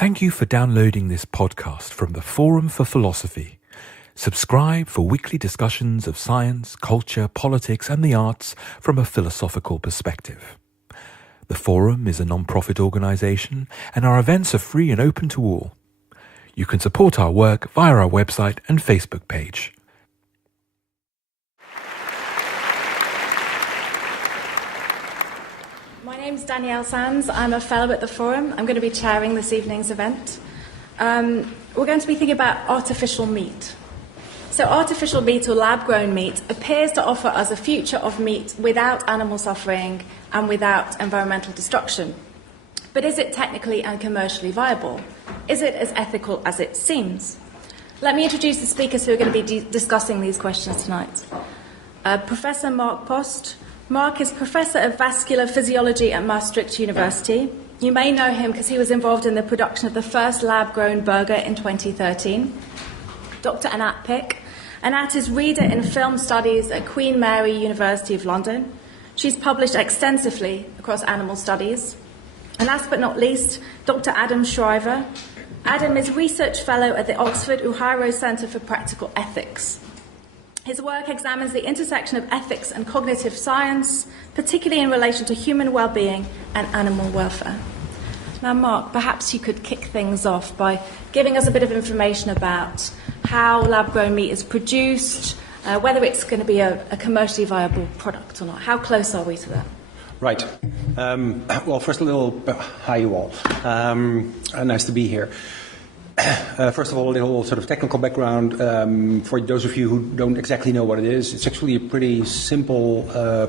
Thank you for downloading this podcast from the Forum for Philosophy. Subscribe for weekly discussions of science, culture, politics, and the arts from a philosophical perspective. The Forum is a non-profit organisation, and our events are free and open to all. You can support our work via our website and Facebook page. My name's Danielle Sands. I'm a fellow at the Forum. I'm going to be chairing this evening's event. We're going to be thinking about artificial meat. So artificial meat or lab-grown meat appears to offer us a future of meat without animal suffering and without environmental destruction. But is it technically and commercially viable? Is it as ethical as it seems? Let me introduce the speakers who are going to be discussing these questions tonight. Professor Mark Post. Mark is Professor of Vascular Physiology at Maastricht University. You may know him because he was involved in the production of the first lab-grown burger in 2013. Dr. Anat Pick. Anat is Reader in Film Studies at Queen Mary University of London. She's published extensively across animal studies. And last but not least, Dr. Adam Shriver. Adam is Research Fellow at the Oxford Uehiro Centre for Practical Ethics. His work examines the intersection of ethics and cognitive science, particularly in relation to human well-being and animal welfare. Now, Mark, perhaps you could kick things off by giving us a bit of information about how lab-grown meat is produced, whether it's going to be a commercially viable product or not. How close are we to that? Right. Well, first a little hi, you all. Nice to be here. First of all, a little sort of technical background for those of you who don't exactly know what it is. It's actually a pretty simple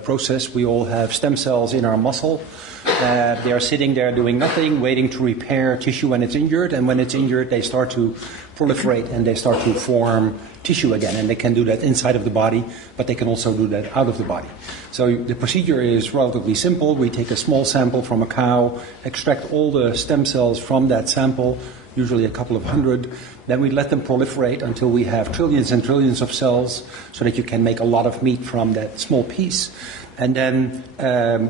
process. We all have stem cells in our muscle. They are sitting there doing nothing, waiting to repair tissue when it's injured. And when it's injured, they start to proliferate and they start to form tissue again. And they can do that inside of the body, but they can also do that out of the body. So the procedure is relatively simple. We take a small sample from a cow, extract all the stem cells from that sample, usually a couple of hundred. Then we let them proliferate until we have trillions and trillions of cells so that you can make a lot of meat from that small piece. And then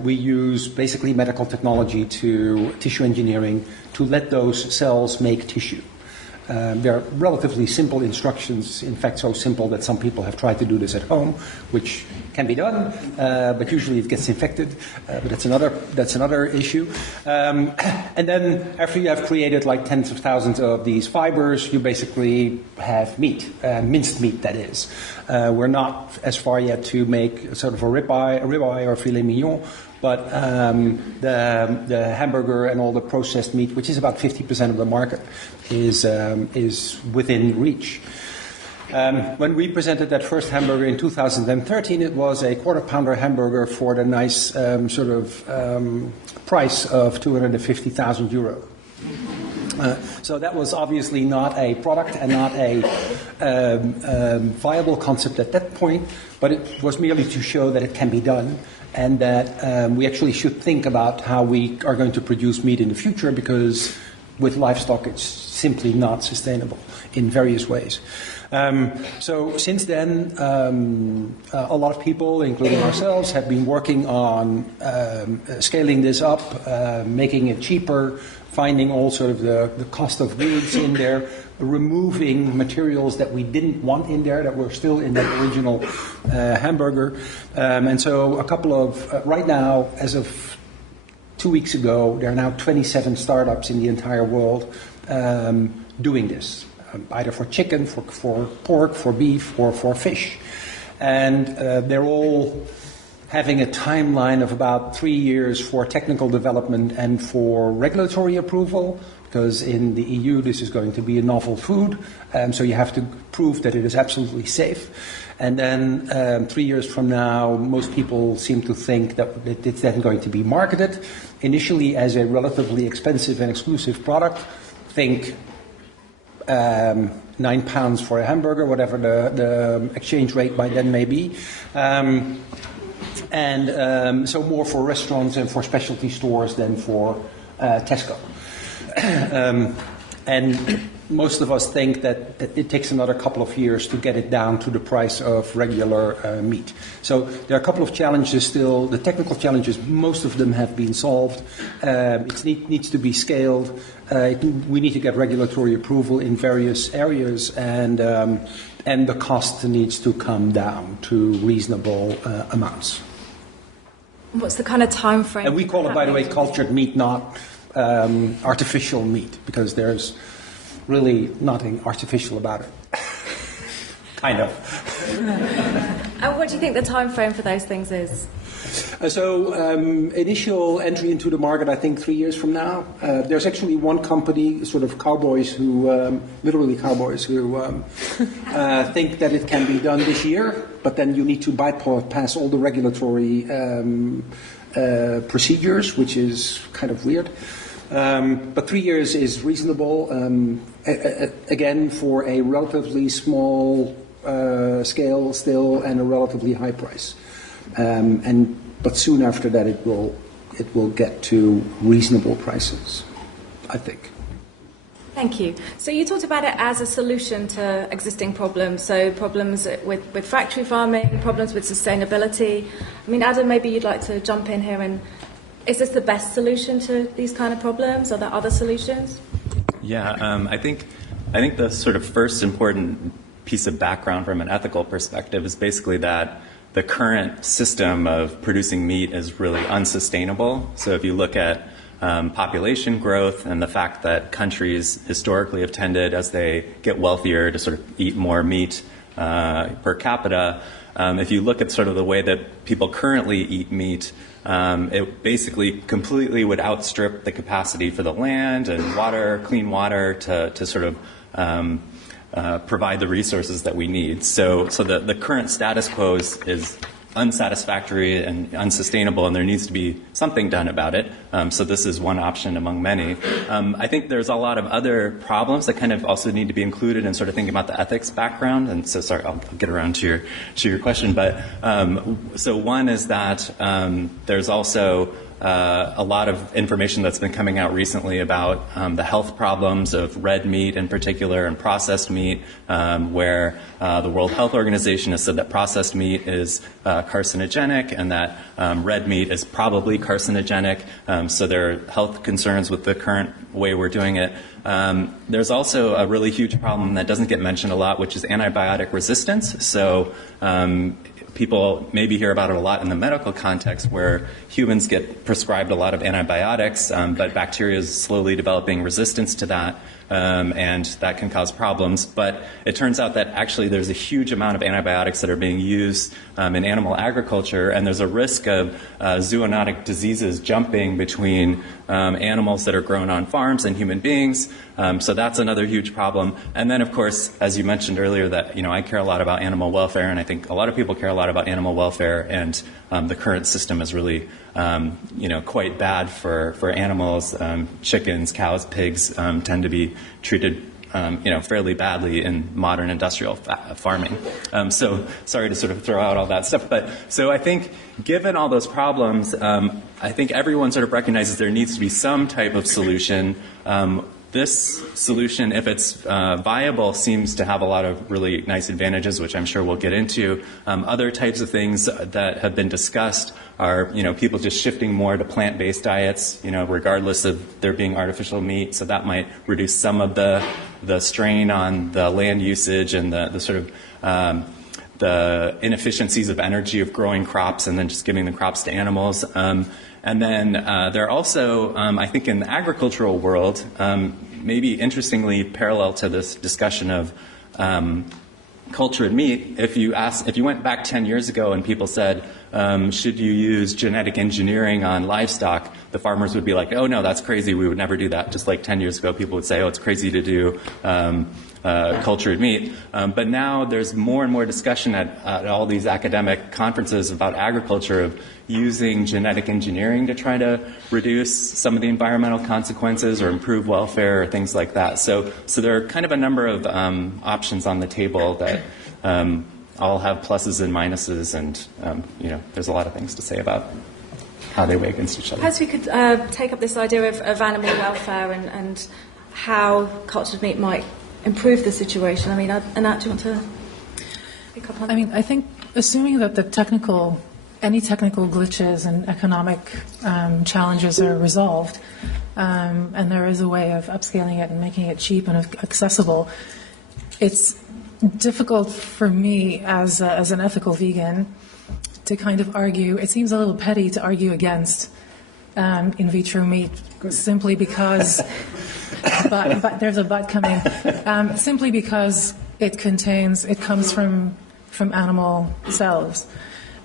we use basically medical technology to tissue engineering to let those cells make tissue. There are relatively simple instructions, in fact so simple that some people have tried to do this at home, which can be done, but usually it gets infected, but that's another issue. And then after you have created like tens of thousands of these fibers, you basically have meat, minced meat that is. We're not as far yet to make sort of a ribeye or filet mignon, but the hamburger and all the processed meat, which is about 50% of the market, is within reach. When we presented that first hamburger in 2013, it was a quarter-pounder hamburger for the nice price of 250,000 euro. So that was obviously not a product and not a viable concept at that point, but it was merely to show that it can be done and that we actually should think about how we are going to produce meat in the future, because with livestock it's simply not sustainable in various ways. So since then, a lot of people, including ourselves, have been working on scaling this up, making it cheaper, finding all sort of the cost of goods in there, removing materials that we didn't want in there that were still in that original hamburger. And so a couple of, right now, as of 2 weeks ago, there are now 27 startups in the entire world doing this, either for chicken, for pork, for beef, or for fish. And they're all having a timeline of about 3 years for technical development and for regulatory approval, because in the EU this is going to be a novel food, so you have to prove that it is absolutely safe. And then 3 years from now, most people seem to think that it's then going to be marketed, initially as a relatively expensive and exclusive product. Think £9 for a hamburger, whatever the exchange rate by then may be. And so more for restaurants and for specialty stores than for Tesco. And most of us think that it takes another couple of years to get it down to the price of regular meat. So there are a couple of challenges still. The technical challenges, most of them have been solved. It needs to be scaled. We need to get regulatory approval in various areas, and the cost needs to come down to reasonable amounts. What's the kind of time frame? And we call it, by the way, cultured meat, not artificial meat, because there's really nothing artificial about it. Kind of. And what do you think the time frame for those things is? Initial entry into the market, I think 3 years from now. There's actually one company, sort of cowboys who, literally cowboys, who think that it can be done this year, but then you need to bypass all the regulatory procedures, which is kind of weird. But 3 years is reasonable, again, for a relatively small scale still and a relatively high price. But soon after that, it will get to reasonable prices, I think. Thank you. So you talked about it as a solution to existing problems, so problems with factory farming, problems with sustainability. I mean, Adam, maybe you'd like to jump in here, and is this the best solution to these kind of problems? Are there other solutions? Yeah, I think the sort of first important piece of background from an ethical perspective is basically that the current system of producing meat is really unsustainable. So if you look at population growth and the fact that countries historically have tended, as they get wealthier, to sort of eat more meat per capita, if you look at sort of the way that people currently eat meat, it basically completely would outstrip the capacity for the land and water, clean water, to sort of provide the resources that we need. So the current status quo is unsatisfactory and unsustainable, and there needs to be something done about it. So this is one option among many. I think there's a lot of other problems that kind of also need to be included in sort of thinking about the ethics background. And so, sorry, I'll get around to your question. But so one is that there's also a lot of information that's been coming out recently about the health problems of red meat in particular and processed meat, where the World Health Organization has said that processed meat is carcinogenic and that red meat is probably carcinogenic. So there are health concerns with the current way we're doing it. There's also a really huge problem that doesn't get mentioned a lot, which is antibiotic resistance. So people maybe hear about it a lot in the medical context, where humans get prescribed a lot of antibiotics, but bacteria is slowly developing resistance to that, and that can cause problems. But it turns out that actually there's a huge amount of antibiotics that are being used in animal agriculture, and there's a risk of zoonotic diseases jumping between animals that are grown on farms and human beings. So that's another huge problem. And then, of course, as you mentioned earlier, that I care a lot about animal welfare, and I think a lot of people care a lot about animal welfare, and the current system is really quite bad for animals. Chickens, cows, pigs tend to be treated fairly badly in modern industrial farming. So sorry to sort of throw out all that stuff, but so I think given all those problems, I think everyone sort of recognizes there needs to be some type of solution. This solution, if it's viable, seems to have a lot of really nice advantages, which I'm sure we'll get into. Other types of things that have been discussed are, people just shifting more to plant-based diets, regardless of there being artificial meat. So that might reduce some of the strain on the land usage and the sort of the inefficiencies of energy of growing crops and then just giving the crops to animals. And then there are also, I think in the agricultural world, maybe interestingly parallel to this discussion of cultured meat, if you went back 10 years ago and people said, should you use genetic engineering on livestock, the farmers would be like, oh no, that's crazy, we would never do that. Just like 10 years ago, people would say, oh, it's crazy to do cultured meat. But now there's more and more discussion at all these academic conferences about agriculture of using genetic engineering to try to reduce some of the environmental consequences or improve welfare or things like that. So there are kind of a number of options on the table that all have pluses and minuses, and there's a lot of things to say about how they weigh against each other. Perhaps we could take up this idea of animal welfare and how cultured meat might improve the situation? I mean, Anat, do you want to pick up on that? I mean, I think assuming that any technical glitches and economic challenges are resolved, and there is a way of upscaling it and making it cheap and accessible, it's difficult for me as an ethical vegan to kind of argue. It seems a little petty to argue against in vitro meat simply because, but there's a but coming, simply because it comes from animal cells.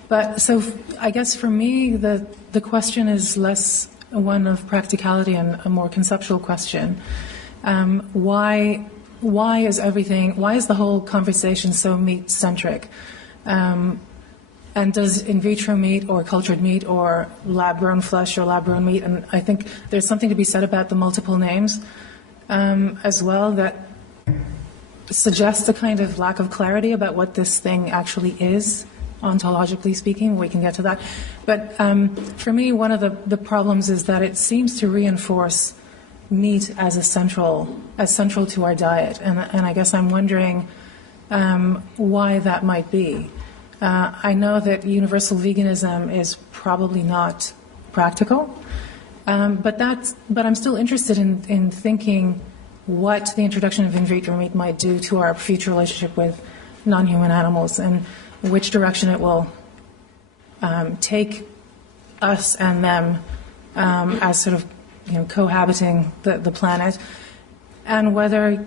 But so I guess for me, the question is less one of practicality and a more conceptual question. Why is the whole conversation so meat-centric? And does in vitro meat or cultured meat or lab-grown flesh or lab-grown meat, and I think there's something to be said about the multiple names as well that suggests a kind of lack of clarity about what this thing actually is, ontologically speaking. We can get to that. But for me, one of the problems is that it seems to reinforce meat as central to our diet. And I guess I'm wondering why that might be. I know that universal veganism is probably not practical, but I'm still interested in thinking what the introduction of in vitro meat might do to our future relationship with non-human animals and which direction it will take us and them as sort of cohabiting the planet, and whether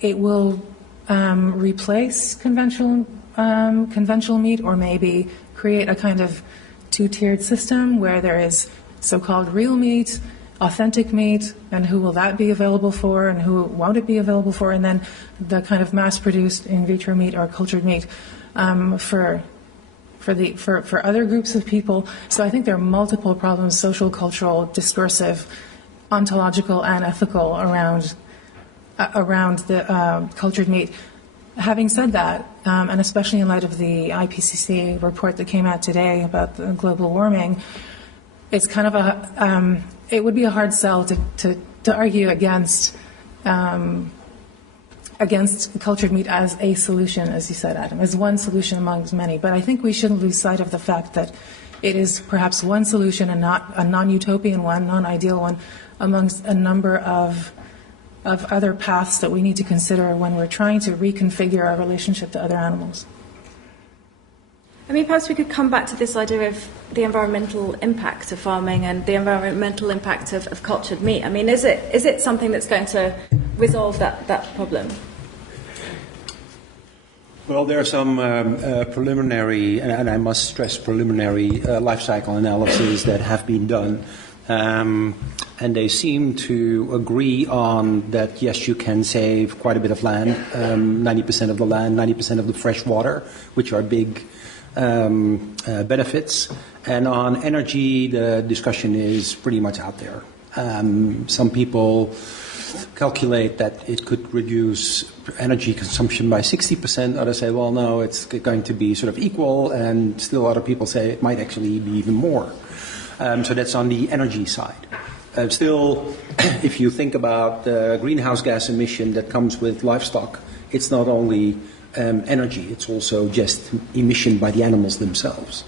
it will replace conventional meat or maybe create a kind of two-tiered system where there is so-called real meat, authentic meat, and who will that be available for and who won't it be available for, and then the kind of mass-produced in vitro meat or cultured meat for other groups of people. So I think there are multiple problems, social, cultural, discursive, ontological, and ethical around the cultured meat. Having said that, and especially in light of the IPCC report that came out today about the global warming, it's kind of it would be a hard sell to argue against cultured meat as a solution, as you said, Adam, as one solution amongst many. But I think we shouldn't lose sight of the fact that it is perhaps one solution and not a non-utopian one, non-ideal one, amongst a number of other paths that we need to consider when we're trying to reconfigure our relationship to other animals. I mean, perhaps we could come back to this idea of the environmental impact of farming and the environmental impact of cultured meat. I mean, is it something that's going to resolve that problem? Well, there are some preliminary, and I must stress preliminary, life cycle analyses that have been done. And they seem to agree on that, yes, you can save quite a bit of land, 90% of the land, 90% of the fresh water, which are big benefits. And on energy, the discussion is pretty much out there. Some people calculate that it could reduce energy consumption by 60%. Others say, well, no, it's going to be sort of equal. And still other people say it might actually be even more. So that's on the energy side. Still, if you think about the greenhouse gas emission that comes with livestock, it's not only energy, it's also just emission by the animals themselves.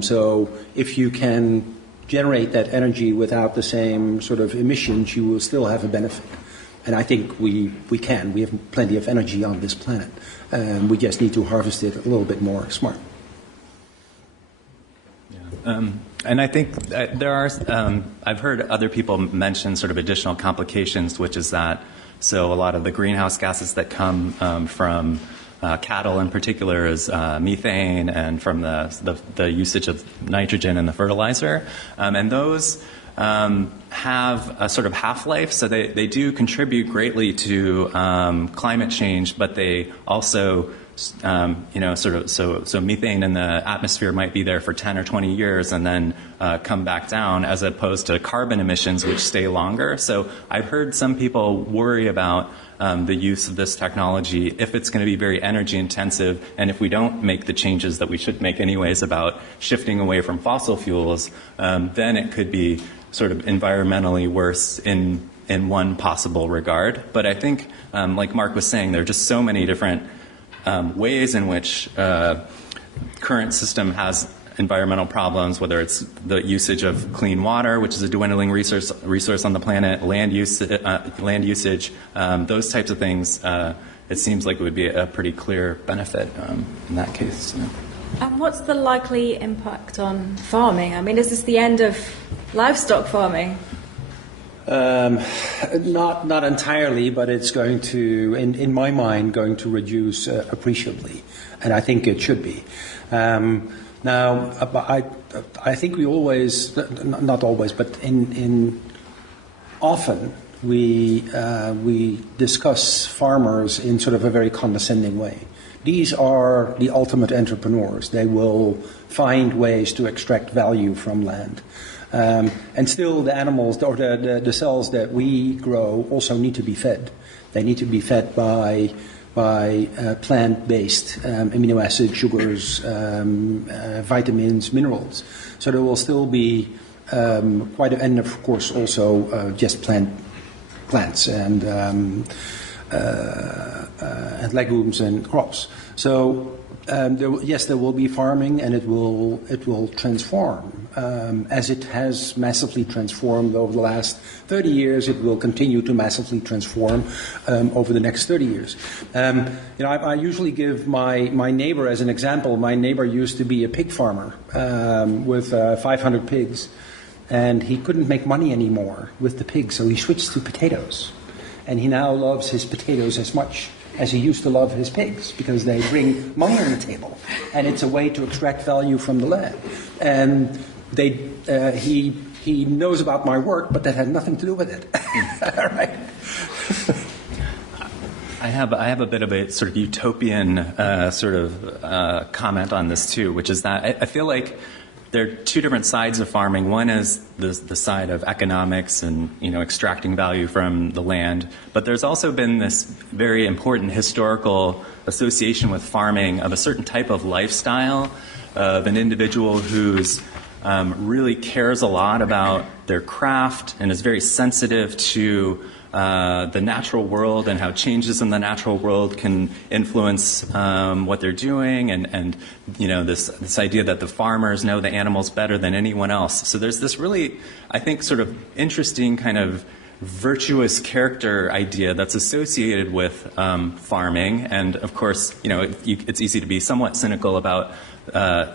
So if you can generate that energy without the same sort of emissions, you will still have a benefit. And I think we can. We have plenty of energy on this planet. We just need to harvest it a little bit more smart. Yeah. And I think there are, I've heard other people mention sort of additional complications, which is that, so a lot of the greenhouse gases that come from cattle in particular is methane and from the usage of nitrogen in the fertilizer. And those have a sort of half-life, so they do contribute greatly to climate change, but they also so methane in the atmosphere might be there for 10 or 20 years and then come back down, as opposed to carbon emissions, which stay longer. So I've heard some people worry about the use of this technology if it's going to be very energy intensive, and if we don't make the changes that we should make anyways about shifting away from fossil fuels, then it could be sort of environmentally worse in in one possible regard. But I think, like Mark was saying, there are just so many different ways in which current system has environmental problems, whether it's the usage of clean water, which is a dwindling resource on the planet, land usage, those types of things. It seems like it would be a pretty clear benefit in that case. And what's the likely impact on farming? I mean, is this the end of livestock farming? Not entirely, but it's going to, in my mind, going to reduce appreciably, and I think it should be. Now, I think we always, not always, but often we discuss farmers in sort of a very condescending way. These are the ultimate entrepreneurs. They will find ways to extract value from land. And still the animals, or the cells that we grow also need to be fed. They need to be fed by plant-based amino acids, sugars, vitamins, minerals. So there will still be quite a, and of course also just plants and legumes and crops. So there will be farming, and it will transform as it has massively transformed over the last 30 years. It will continue to massively transform over the next 30 years. I usually give my neighbor as an example. My neighbor used to be a pig farmer with 500 pigs, and he couldn't make money anymore with the pigs, so he switched to potatoes, and he now loves his potatoes as much as he used to love his pigs, because they bring money on the table, and it's a way to extract value from the land. And he knows about my work, but that had nothing to do with it. Right? I have a bit of a sort of utopian comment on this too, which is that I feel like there are two different sides of farming. One is the side of economics and extracting value from the land, but there's also been this very important historical association with farming of a certain type of lifestyle, of an individual who's really cares a lot about their craft and is very sensitive to the natural world and how changes in the natural world can influence what they're doing, and this idea that the farmers know the animals better than anyone else. So there's this really, I think, sort of interesting kind of virtuous character idea that's associated with farming. And of course, it's easy to be somewhat cynical about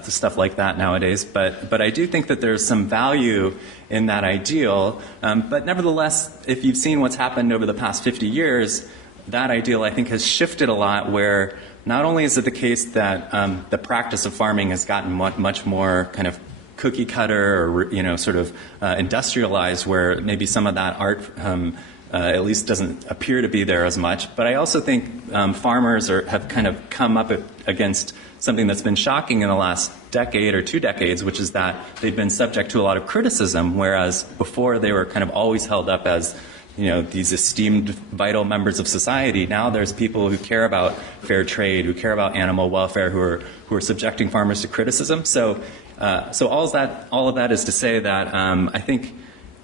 stuff like that nowadays, but I do think that there's some value in that ideal. But nevertheless, if you've seen what's happened over the past 50 years, that ideal, I think, has shifted a lot, where not only is it the case that the practice of farming has gotten much more kind of cookie cutter or sort of industrialized, where maybe some of that art at least doesn't appear to be there as much. But I also think farmers have kind of come up against something that's been shocking in the last decade or 2 decades, which is that they've been subject to a lot of criticism, whereas before they were kind of always held up as these esteemed, vital members of society. Now there's people who care about fair trade, who care about animal welfare, who are subjecting farmers to criticism. So all of that is to say that I think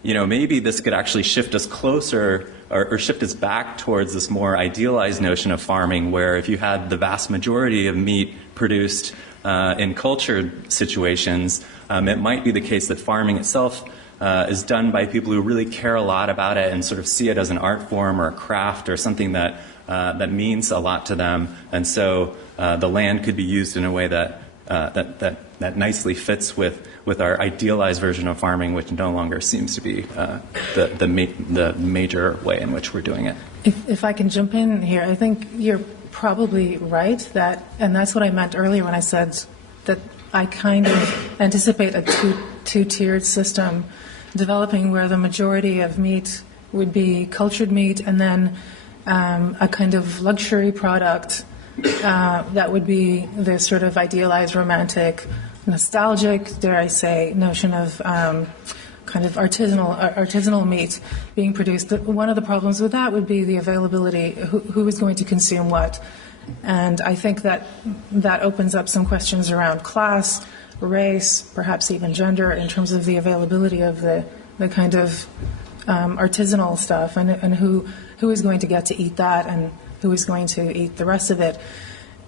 maybe this could actually shift us closer or shift us back towards this more idealized notion of farming, where if you had the vast majority of meat produced in cultured situations, it might be the case that farming itself is done by people who really care a lot about it and sort of see it as an art form or a craft or something that means a lot to them. And so the land could be used in a way that nicely fits with our idealized version of farming, which no longer seems to be the major way in which we're doing it. If I can jump in here, I think you're probably right and that's what I meant earlier when I said that I kind of anticipate a two-tiered system developing, where the majority of meat would be cultured meat, and then a kind of luxury product that would be the sort of idealized, romantic, nostalgic, dare I say, notion of kind of artisanal meat being produced. One of the problems with that would be the availability, who is going to consume what. And I think that opens up some questions around class, race, perhaps even gender, in terms of the availability of the kind of artisanal stuff, and who is going to get to eat that, and who is going to eat the rest of it.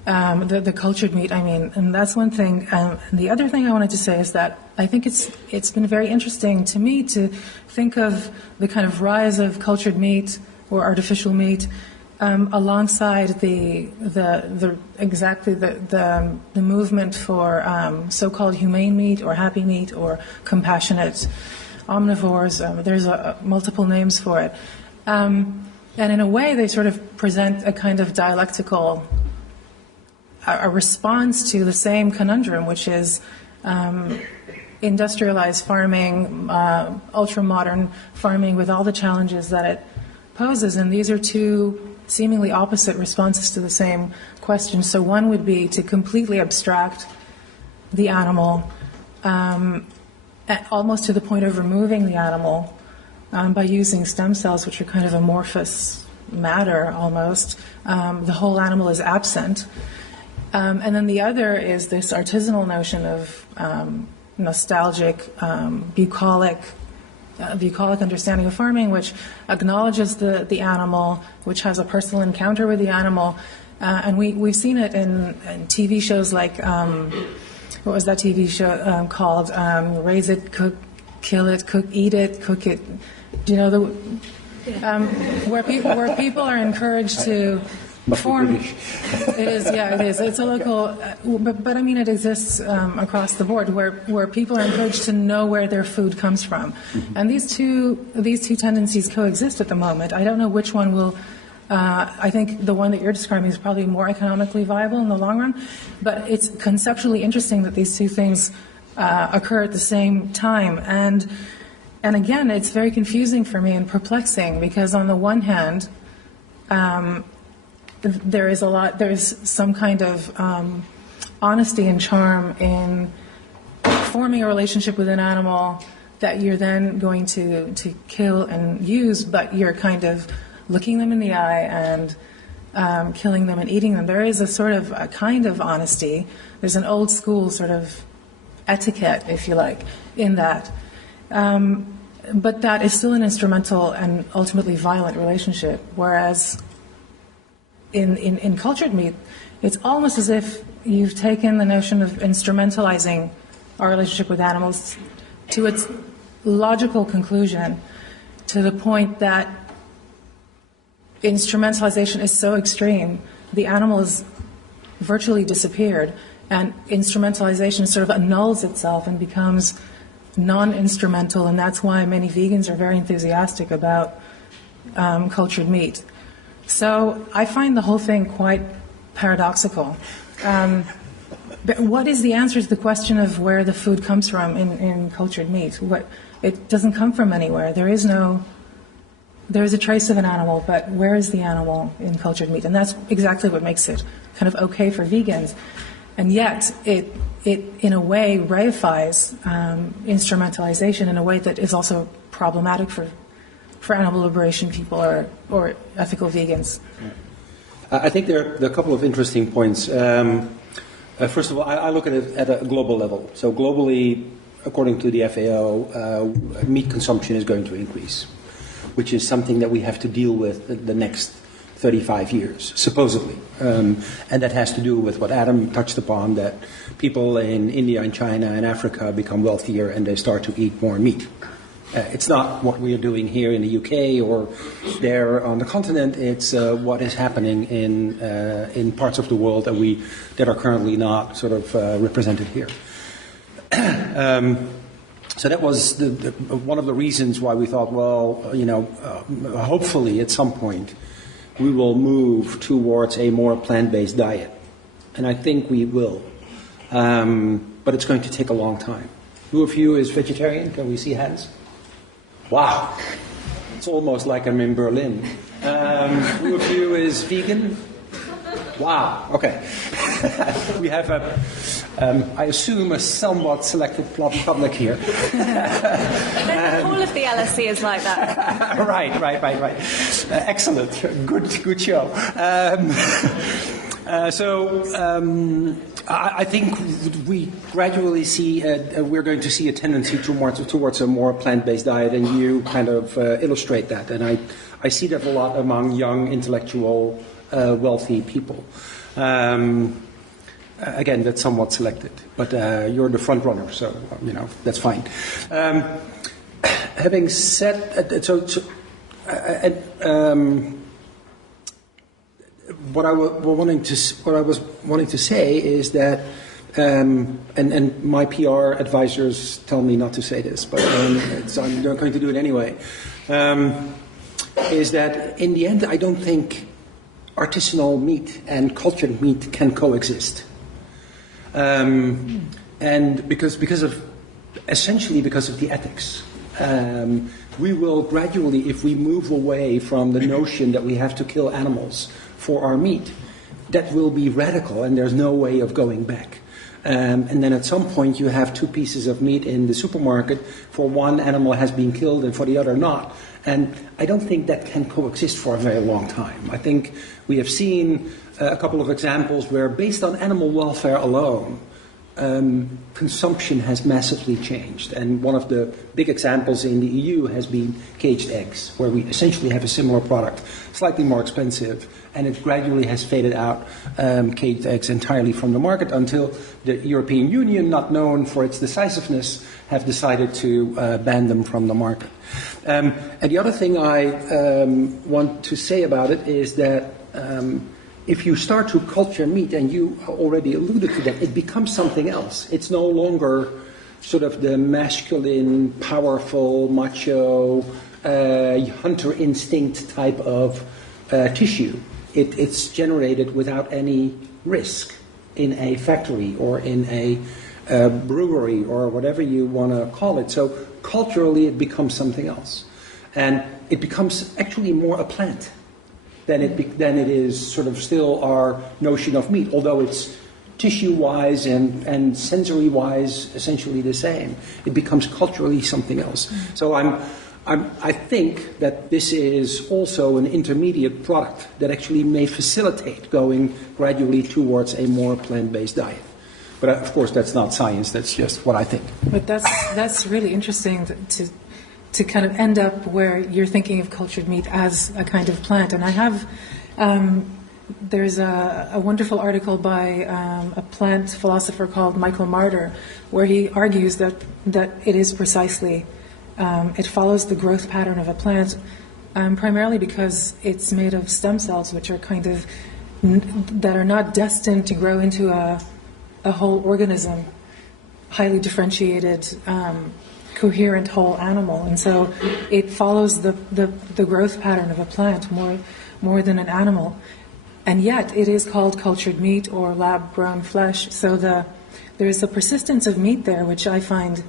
The cultured meat, I mean, and that's one thing. The other thing I wanted to say is that I think it's been very interesting to me to think of the kind of rise of cultured meat or artificial meat alongside the movement for so-called humane meat or happy meat or compassionate omnivores. There's multiple names for it, and in a way they sort of present a kind of dialectical a response to the same conundrum, which is industrialized farming, ultra-modern farming with all the challenges that it poses. And these are two seemingly opposite responses to the same question. So one would be to completely abstract the animal, almost to the point of removing the animal by using stem cells, which are kind of amorphous matter almost. The whole animal is absent. And then the other is this artisanal notion of nostalgic, bucolic understanding of farming, which acknowledges the animal, which has a personal encounter with the animal. And we've seen it in TV shows like, what was that TV show called? Raise It, Cook, Kill It, Cook, Eat It, Cook It. Do you know where people are encouraged to form? It is, yeah, it is. It's a local, but I mean, it exists across the board, where people are encouraged to know where their food comes from, and these two tendencies coexist at the moment. I don't know which one will. I think the one that you're describing is probably more economically viable in the long run, but it's conceptually interesting that these two things occur at the same time, and again, it's very confusing for me and perplexing, because on the one hand, there's some kind of honesty and charm in forming a relationship with an animal that you're then going to kill and use, but you're kind of looking them in the eye and killing them and eating them. There is a kind of honesty. There's an old school sort of etiquette, if you like, in that. But that is still an instrumental and ultimately violent relationship, whereas in cultured meat, it's almost as if you've taken the notion of instrumentalizing our relationship with animals to its logical conclusion, to the point that instrumentalization is so extreme, the animal is virtually disappeared, and instrumentalization sort of annuls itself and becomes non-instrumental, and that's why many vegans are very enthusiastic about cultured meat. So I find the whole thing quite paradoxical. But what is the answer to the question of where the food comes from in cultured meat? It doesn't come from anywhere. There is a trace of an animal, but where is the animal in cultured meat? And that's exactly what makes it kind of okay for vegans. And yet it in a way reifies instrumentalization in a way that is also problematic for animal liberation people or ethical vegans. I think there are a couple of interesting points. First of all, I look at it at a global level. So globally, according to the FAO, meat consumption is going to increase, which is something that we have to deal with the next 35 years, supposedly. And that has to do with what Adam touched upon, that people in India and China and Africa become wealthier and they start to eat more meat. It's not what we are doing here in the UK or there on the continent. It's what is happening in parts of the world that are currently not sort of represented here. So that was one of the reasons why we thought, well, hopefully at some point we will move towards a more plant-based diet. And I think we will. But it's going to take a long time. Who of you is vegetarian? Can we see hands? Wow. It's almost like I'm in Berlin. Who of you is vegan? Wow. Okay. We have I assume, a somewhat selected public here. All of the LSE is like that. Right. Excellent. Good show. I think we gradually see we're going to see a tendency towards a more plant-based diet, and you kind of illustrate that. And I see that a lot among young, intellectual, wealthy people. Again, that's somewhat selected, but you're the front runner, so that's fine. Having said what I was wanting to say is that, and my PR advisors tell me not to say this, but I'm going to do it anyway. Is that in the end, I don't think artisanal meat and cultured meat can coexist, and because of the ethics. We will gradually, if we move away from the notion that we have to kill animals for our meat, that will be radical, and there's no way of going back. And then at some point you have two pieces of meat in the supermarket. For one, animal has been killed, and for the other not. And I don't think that can coexist for a very long time. I think we have seen a couple of examples where, based on animal welfare alone, consumption has massively changed. And one of the big examples in the EU has been caged eggs, where we essentially have a similar product, slightly more expensive, and it gradually has faded out caged eggs entirely from the market until the European Union, not known for its decisiveness, have decided to ban them from the market. And the other thing I want to say about it is that if you start to culture meat, and you already alluded to that, it becomes something else. It's no longer sort of the masculine, powerful, macho, hunter instinct type of tissue. It's generated without any risk in a factory or in a brewery or whatever you want to call it. So culturally it becomes something else. And it becomes actually more a plant than it is sort of still our notion of meat, although it's tissue-wise and sensory-wise essentially the same. It becomes culturally something else. So I think that this is also an intermediate product that actually may facilitate going gradually towards a more plant-based diet. But of course, that's not science. That's just what I think. But that's really interesting to kind of end up where you're thinking of cultured meat as a kind of plant. And I have, there's a wonderful article by a plant philosopher called Michael Marder, where he argues that it is precisely, it follows the growth pattern of a plant, primarily because it's made of stem cells, which are kind of, that are not destined to grow into a whole organism, highly differentiated, coherent whole animal. And so it follows the growth pattern of a plant more than an animal. And yet it is called cultured meat or lab-grown flesh. So there's a persistence of meat there, which I find,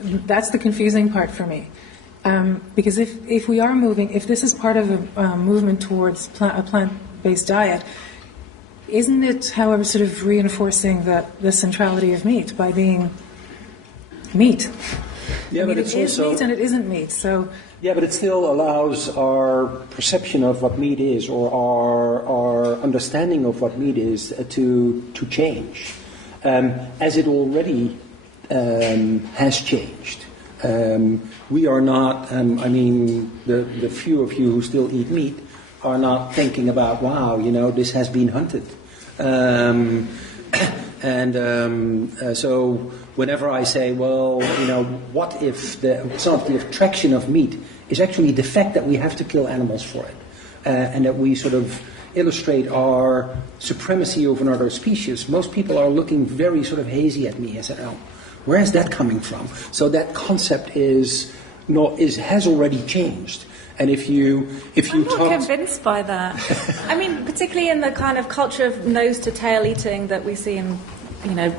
that's the confusing part for me. Because if we are moving, if this is part of a movement towards a plant-based diet, isn't it, however, sort of reinforcing the centrality of meat by being meat? Yeah, but it's it is also meat and it isn't meat. So yeah, but it still allows our perception of what meat is, or our understanding of what meat is, to change, as it already has changed. We are not. I mean, the few of you who still eat meat are not thinking about, wow, this has been hunted. So whenever I say, well, what if some of the attraction of meat is actually the fact that we have to kill animals for it, and that we sort of illustrate our supremacy over another species, most people are looking very sort of hazy at me and say, oh, where is that coming from? So that concept has already changed. And I'm not convinced by that. I mean, particularly in the kind of culture of nose-to-tail eating that we see in,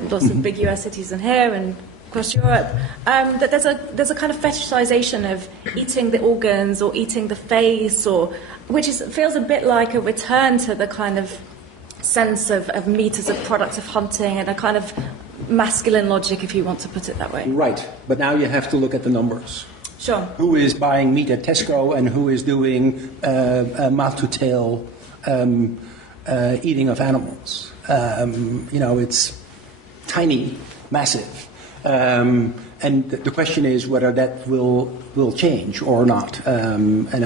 lots of big US cities and here and across Europe, that there's a kind of fetishization of eating the organs or eating the face, which feels a bit like a return to the kind of sense of meat as a product of hunting and a kind of masculine logic, if you want to put it that way. Right, but now you have to look at the numbers. Sure. Who is buying meat at Tesco and who is doing mouth-to-tail eating of animals. It's tiny, massive. And the question is whether that will change or not. And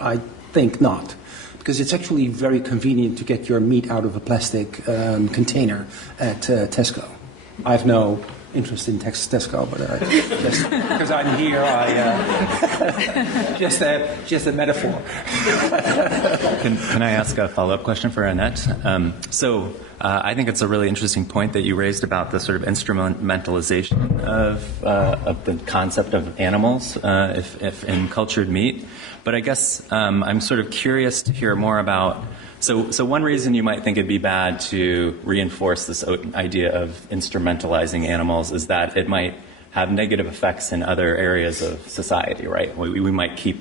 I think not. Because it's actually very convenient to get your meat out of a plastic container at Tesco. I have no interest in Tesco, but just because I'm here, just a metaphor. Can I ask a follow-up question for Annette? I think it's a really interesting point that you raised about the sort of instrumentalization of the concept of animals, if in cultured meat. But I guess I'm sort of curious to hear more about. So one reason you might think it'd be bad to reinforce this idea of instrumentalizing animals is that it might have negative effects in other areas of society, right? We might keep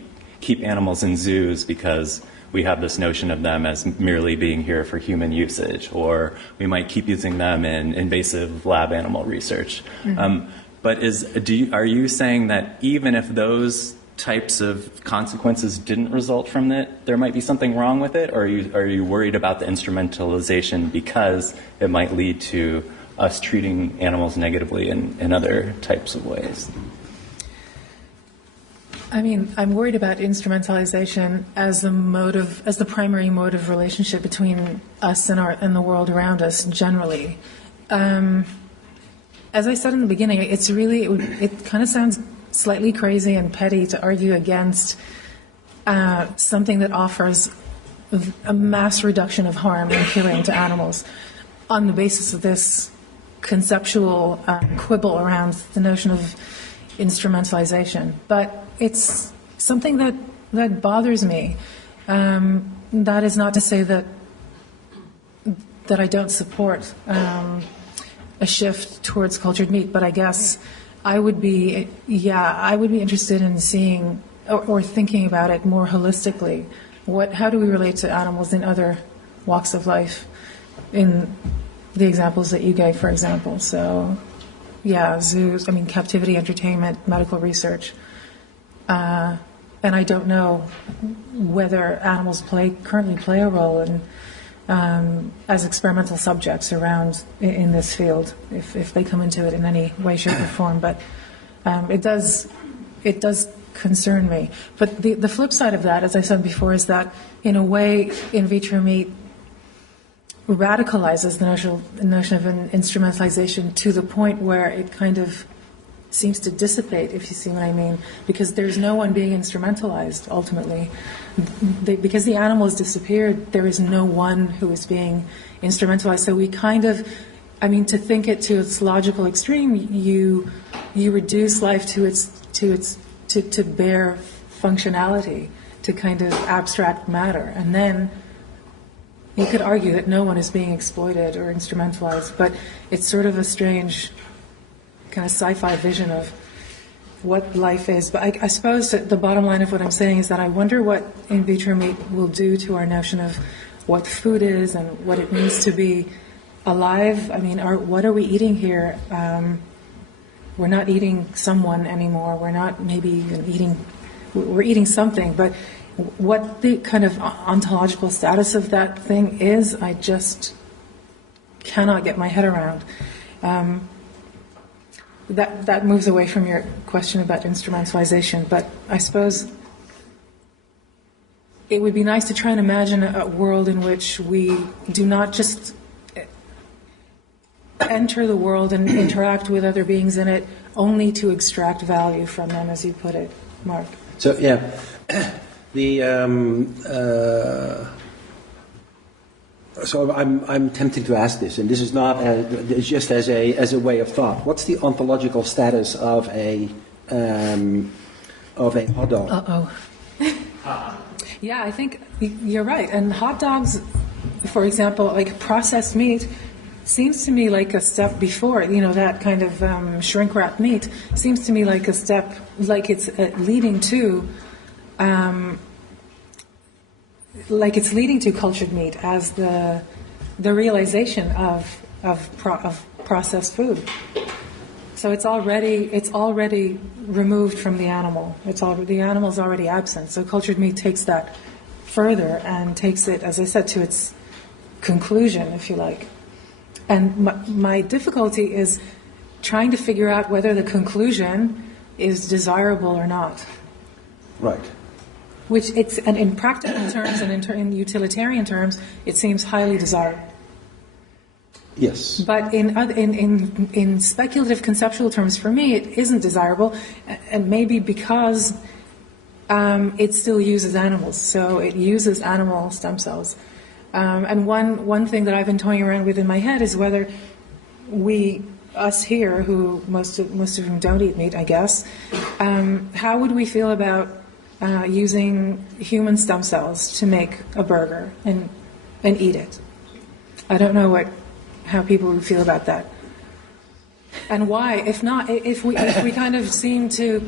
animals in zoos because we have this notion of them as merely being here for human usage, or we might keep using them in invasive lab animal research. Mm-hmm. But are you saying that even if those types of consequences didn't result from it, there might be something wrong with it, or are you worried about the instrumentalization because it might lead to us treating animals negatively in other types of ways? I mean, I'm worried about instrumentalization as the primary mode of relationship between us and the world around us generally. As I said in the beginning, it kind of sounds slightly crazy and petty to argue against something that offers a mass reduction of harm and killing to animals on the basis of this conceptual quibble around the notion of instrumentalization. But it's something that bothers me. That is not to say that I don't support a shift towards cultured meat, but I guess I would be interested in seeing or thinking about it more holistically. How do we relate to animals in other walks of life? In the examples that you gave, for example. So, zoos, captivity, entertainment, medical research. And I don't know whether animals currently play a role in as experimental subjects around in this field, if they come into it in any way, shape, or form. But it does concern me. But the flip side of that, as I said before, is that in a way, in vitro meat radicalizes the notion of an instrumentalization to the point where it kind of seems to dissipate, if you see what I mean, because there's no one being instrumentalized ultimately. Because the animal has disappeared, there is no one who is being instrumentalized. So we kind of, to think it to its logical extreme, you reduce life to bare functionality, to kind of abstract matter, and then you could argue that no one is being exploited or instrumentalized. But it's sort of a strange kind of sci-fi vision of what life is. But I suppose that the bottom line of what I'm saying is that I wonder what in vitro meat will do to our notion of what food is and what it means to be alive. What are we eating here? We're not eating someone anymore. We're not maybe even eating, we're eating something. But what the kind of ontological status of that thing is, I just cannot get my head around. That moves away from your question about instrumentalization, but I suppose it would be nice to try and imagine a world in which we do not just enter the world and interact with other beings in it only to extract value from them, as you put it, Mark. So, So I'm tempted to ask this, and this is not it's just as a way of thought. What's the ontological status of a hot dog? Yeah, I think you're right. And hot dogs, for example, like processed meat, seems to me like a step before. That kind of shrink wrap meat seems to me like a step, like it's leading to. It's leading to cultured meat as the realization of processed food. So it's already removed from the animal. The animal's already absent. So cultured meat takes that further and takes it, as I said, to its conclusion, if you like. And my difficulty is trying to figure out whether the conclusion is desirable or not. Right. Which and in practical terms and in utilitarian terms, it seems highly desirable. Yes. But in speculative conceptual terms, for me, it isn't desirable, and maybe because it still uses animals, so it uses animal stem cells. And one thing that I've been toying around with in my head is whether us here, who most of whom don't eat meat, I guess, how would we feel about using human stem cells to make a burger and eat it? I don't know how people would feel about that, and why. If not, if we kind of seem to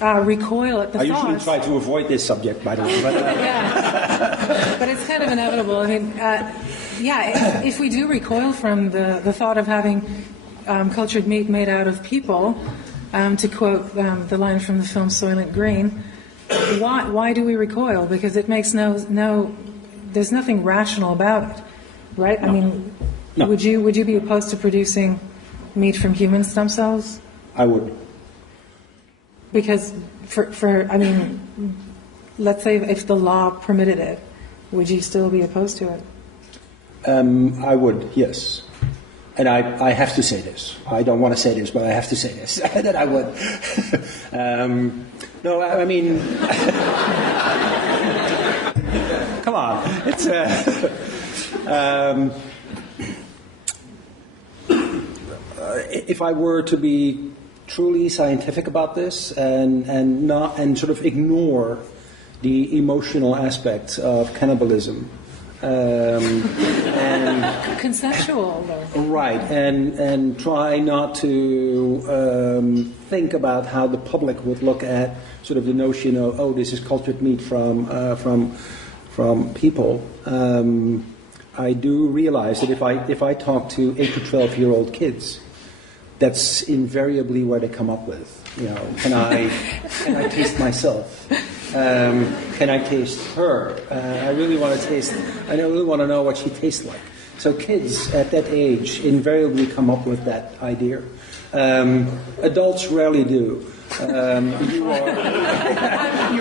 recoil at the thought. I usually try to avoid this subject, by the way. But, yeah, but it's kind of inevitable. I mean, if we do recoil from the thought of having cultured meat made out of people, to quote the line from the film Soylent Green, why do we recoil? Because it makes no there's nothing rational about it, right? No. I mean, no. Would you be opposed to producing meat from human stem cells? I would. Because I mean, let's say if the law permitted it, would you still be opposed to it? I would, yes. And I have to say this. I don't want to say this, but I have to say this, that I would. No, I mean, come on. It's if I were to be truly scientific about this and sort of ignore the emotional aspects of cannibalism. And conceptual, though. Right, and try not to think about how the public would look at sort of the notion of this is cultured meat from people. I do realize that if I talk to 8 to 12-year-old kids, that's invariably what they come up with. Can I taste myself? Can I taste her? I really want to know what she tastes like. So kids at that age invariably come up with that idea. Adults rarely do. You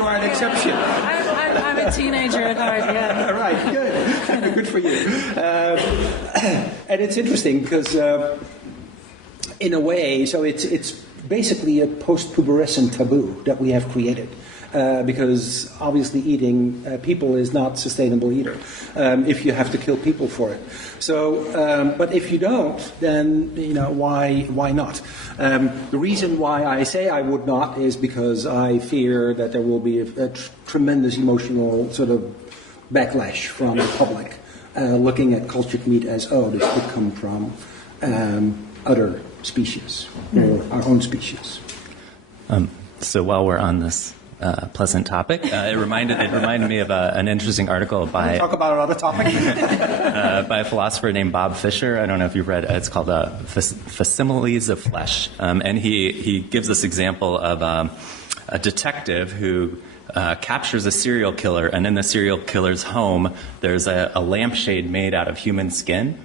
are an exception. I'm a teenager at heart, yeah. Right, good. Good for you. And it's interesting because in a way, so it's basically a post-pubescent taboo that we have created. Because obviously eating people is not sustainable either, if you have to kill people for it. So, but if you don't, then why not? The reason why I say I would not is because I fear that there will be a tremendous emotional sort of backlash from the public, looking at cultured meat as this could come from other species or our own species. So while we're on this pleasant topic. It reminded me of an interesting article by talk about another topic by a philosopher named Bob Fisher. I don't know if you've read. It's called Facsimiles of Flesh, and he gives this example of a detective who captures a serial killer, and in the serial killer's home there's a lampshade made out of human skin,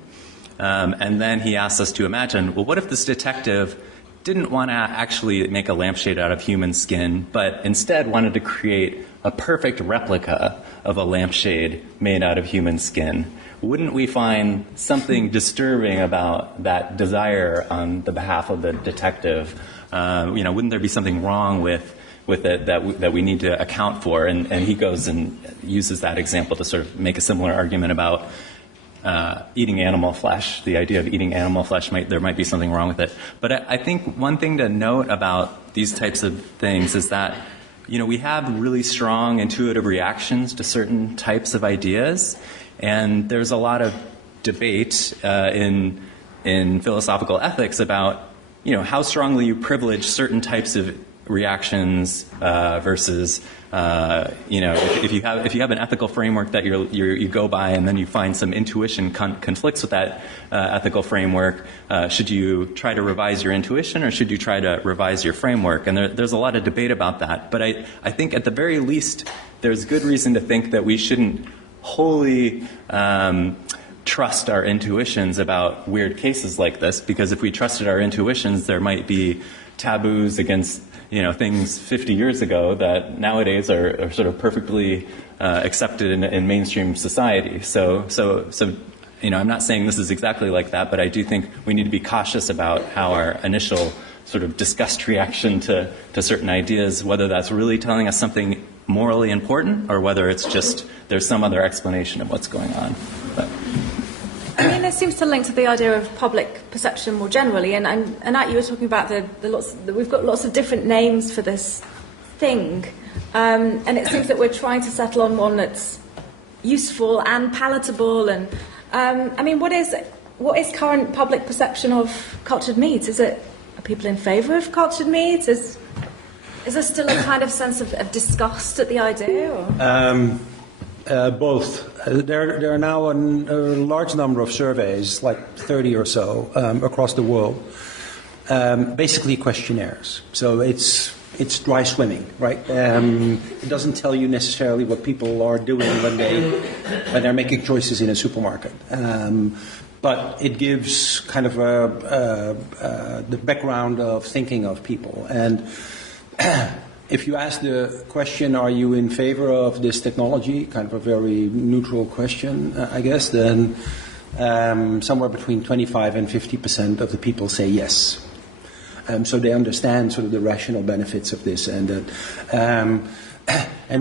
and then he asks us to imagine, well, what if this detective didn't want to actually make a lampshade out of human skin, but instead wanted to create a perfect replica of a lampshade made out of human skin? Wouldn't we find something disturbing about that desire on the behalf of the detective? Wouldn't there be something wrong with it that we need to account for? And he goes and uses that example to sort of make a similar argument about eating animal flesh. The idea of eating animal flesh, there might be something wrong with it. But I think one thing to note about these types of things is that, we have really strong intuitive reactions to certain types of ideas, and there's a lot of debate in philosophical ethics about, how strongly you privilege certain types of reactions versus if you have an ethical framework that you go by, and then you find some intuition conflicts with that ethical framework, should you try to revise your intuition, or should you try to revise your framework? And there's a lot of debate about that. But I think at the very least there's good reason to think that we shouldn't wholly trust our intuitions about weird cases like this, because if we trusted our intuitions, there might be taboos against things 50 years ago that nowadays are sort of perfectly accepted in mainstream society. So I'm not saying this is exactly like that, but I do think we need to be cautious about how our initial sort of disgust reaction to certain ideas, whether that's really telling us something morally important or whether it's just there's some other explanation of what's going on. But I mean, this seems to link to the idea of public perception more generally, and Anat, you were talking about we've got lots of different names for this thing, and it seems that we're trying to settle on one that's useful and palatable. And I mean, what is current public perception of cultured meat? Are people in favour of cultured meat? Is there still a kind of sense of disgust at the idea? Or? Both. There are now a large number of surveys, like 30 or so, across the world, basically questionnaires. So it's dry swimming, right? It doesn't tell you necessarily what people are doing when they're making choices in a supermarket. But it gives kind of the background of thinking of people. And if you ask the question, are you in favor of this technology, kind of a very neutral question, I guess, then somewhere between 25 and 50% of the people say yes. So they understand sort of the rational benefits of this. And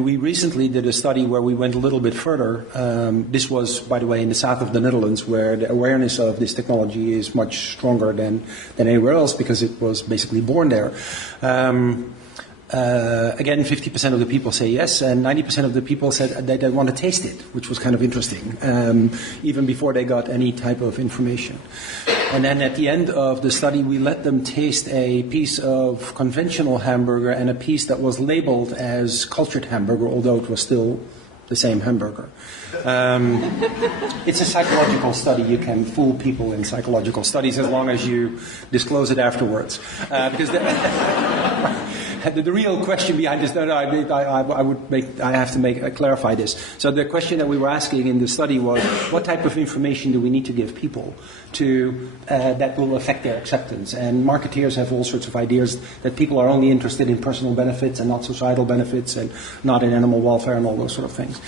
we recently did a study where we went a little bit further. This was, by the way, in the south of the Netherlands, where the awareness of this technology is much stronger than anywhere else because it was basically born there. Again, 50% of the people say yes, and 90% of the people said they want to taste it, which was kind of interesting, even before they got any type of information. And then at the end of the study, we let them taste a piece of conventional hamburger and a piece that was labeled as cultured hamburger, although it was still the same hamburger. It's a psychological study. You can fool people in psychological studies as long as you disclose it afterwards. Because the real question behind this, I have to clarify this. So the question that we were asking in the study was, what type of information do we need to give people that will affect their acceptance? And marketeers have all sorts of ideas that people are only interested in personal benefits and not societal benefits and not in animal welfare and all those sort of things.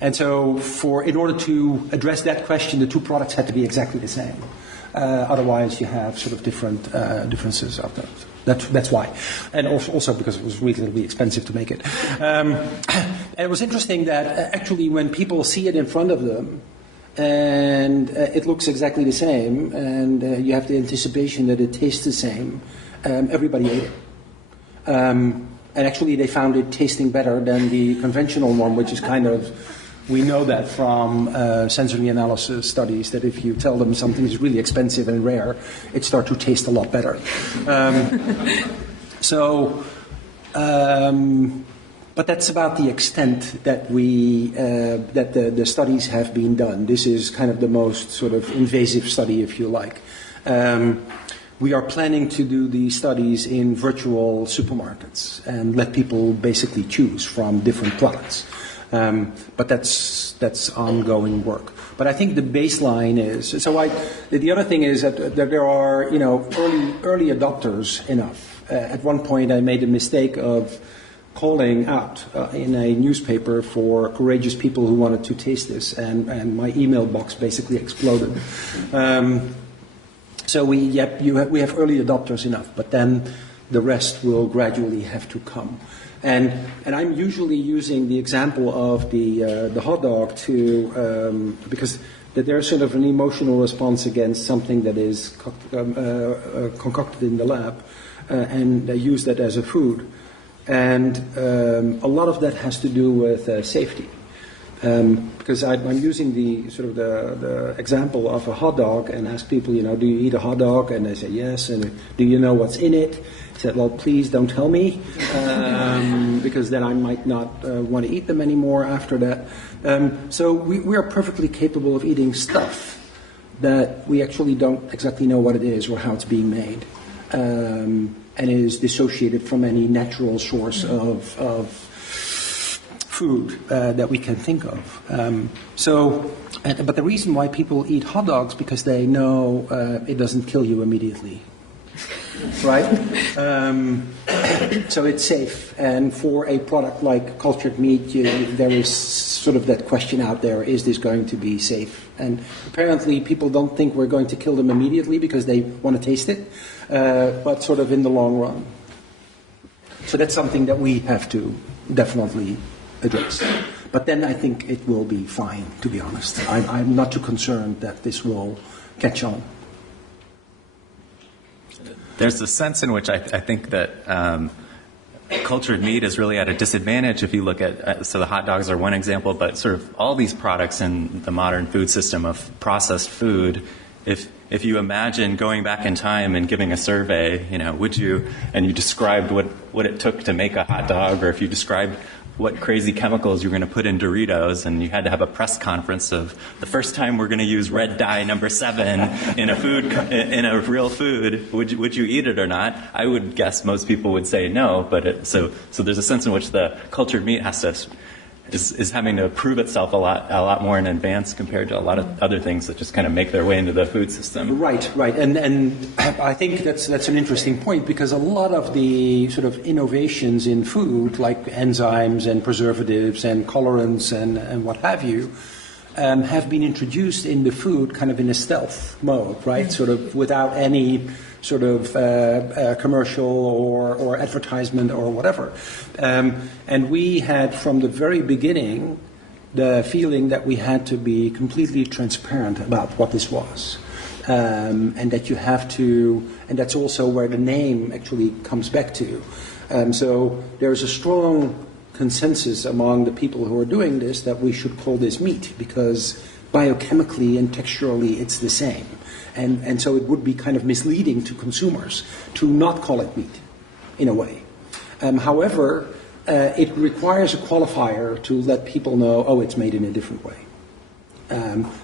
And so in order to address that question, the two products had to be exactly the same. Otherwise, you have sort of different differences of those. That's why. And also because it was reasonably expensive to make it. And it was interesting that actually when people see it in front of them and it looks exactly the same and you have the anticipation that it tastes the same, everybody ate it. And actually they found it tasting better than the conventional one, which is kind of... We know that from sensory analysis studies that if you tell them something is really expensive and rare, it starts to taste a lot better. But that's about the extent that the studies have been done. This is kind of the most sort of invasive study, if you like. We are planning to do these studies in virtual supermarkets and let people basically choose from different products. But that's ongoing work. But I think the baseline is the other thing is that there are early adopters enough. At one point, I made a mistake of calling out in a newspaper for courageous people who wanted to taste this, and my email box basically exploded. So we have early adopters enough, but then the rest will gradually have to come. And I'm usually using the example of the hot dog because there's sort of an emotional response against something that is concocted in the lab, and they use that as a food. And a lot of that has to do with safety. Because I'm using the example of a hot dog and ask people, do you eat a hot dog? And they say yes. And do you know what's in it? I said, well, please don't tell me, because then I might not want to eat them anymore after that. So we are perfectly capable of eating stuff that we actually don't exactly know what it is or how it's being made, and is dissociated from any natural source of food that we can think of. But the reason why people eat hot dogs because they know it doesn't kill you immediately, right? So it's safe. And for a product like cultured meat, there is sort of that question out there: is this going to be safe? And apparently, people don't think we're going to kill them immediately because they want to taste it, but sort of in the long run. So that's something that we have to definitely address. But then I think it will be fine, to be honest. I'm not too concerned that this will catch on. There's a sense in which I think that cultured meat is really at a disadvantage if you look at, so the hot dogs are one example, but sort of all these products in the modern food system of processed food, if you imagine going back in time and giving a survey, would you, and you described what it took to make a hot dog, or if you described what crazy chemicals you were going to put in Doritos, and you had to have a press conference of the first time we're going to use red dye number 7 in a real food, would you eat it or not? I would guess most people would say no, but so there's a sense in which the cultured meat is having to prove itself a lot more in advance compared to a lot of other things that just kind of make their way into the food system. Right. And I think that's an interesting point, because a lot of the sort of innovations in food, like enzymes and preservatives and colorants and what have you, have been introduced in the food kind of in a stealth mode, right? Sort of without any sort of commercial or advertisement or whatever. And we had from the very beginning the feeling that we had to be completely transparent about what this was. And that you have to, and that's also where the name actually comes back to. So there's a strong consensus among the people who are doing this that we should call this meat, because biochemically and texturally it's the same. And so it would be kind of misleading to consumers to not call it meat, in a way. However, it requires a qualifier to let people know, oh, it's made in a different way.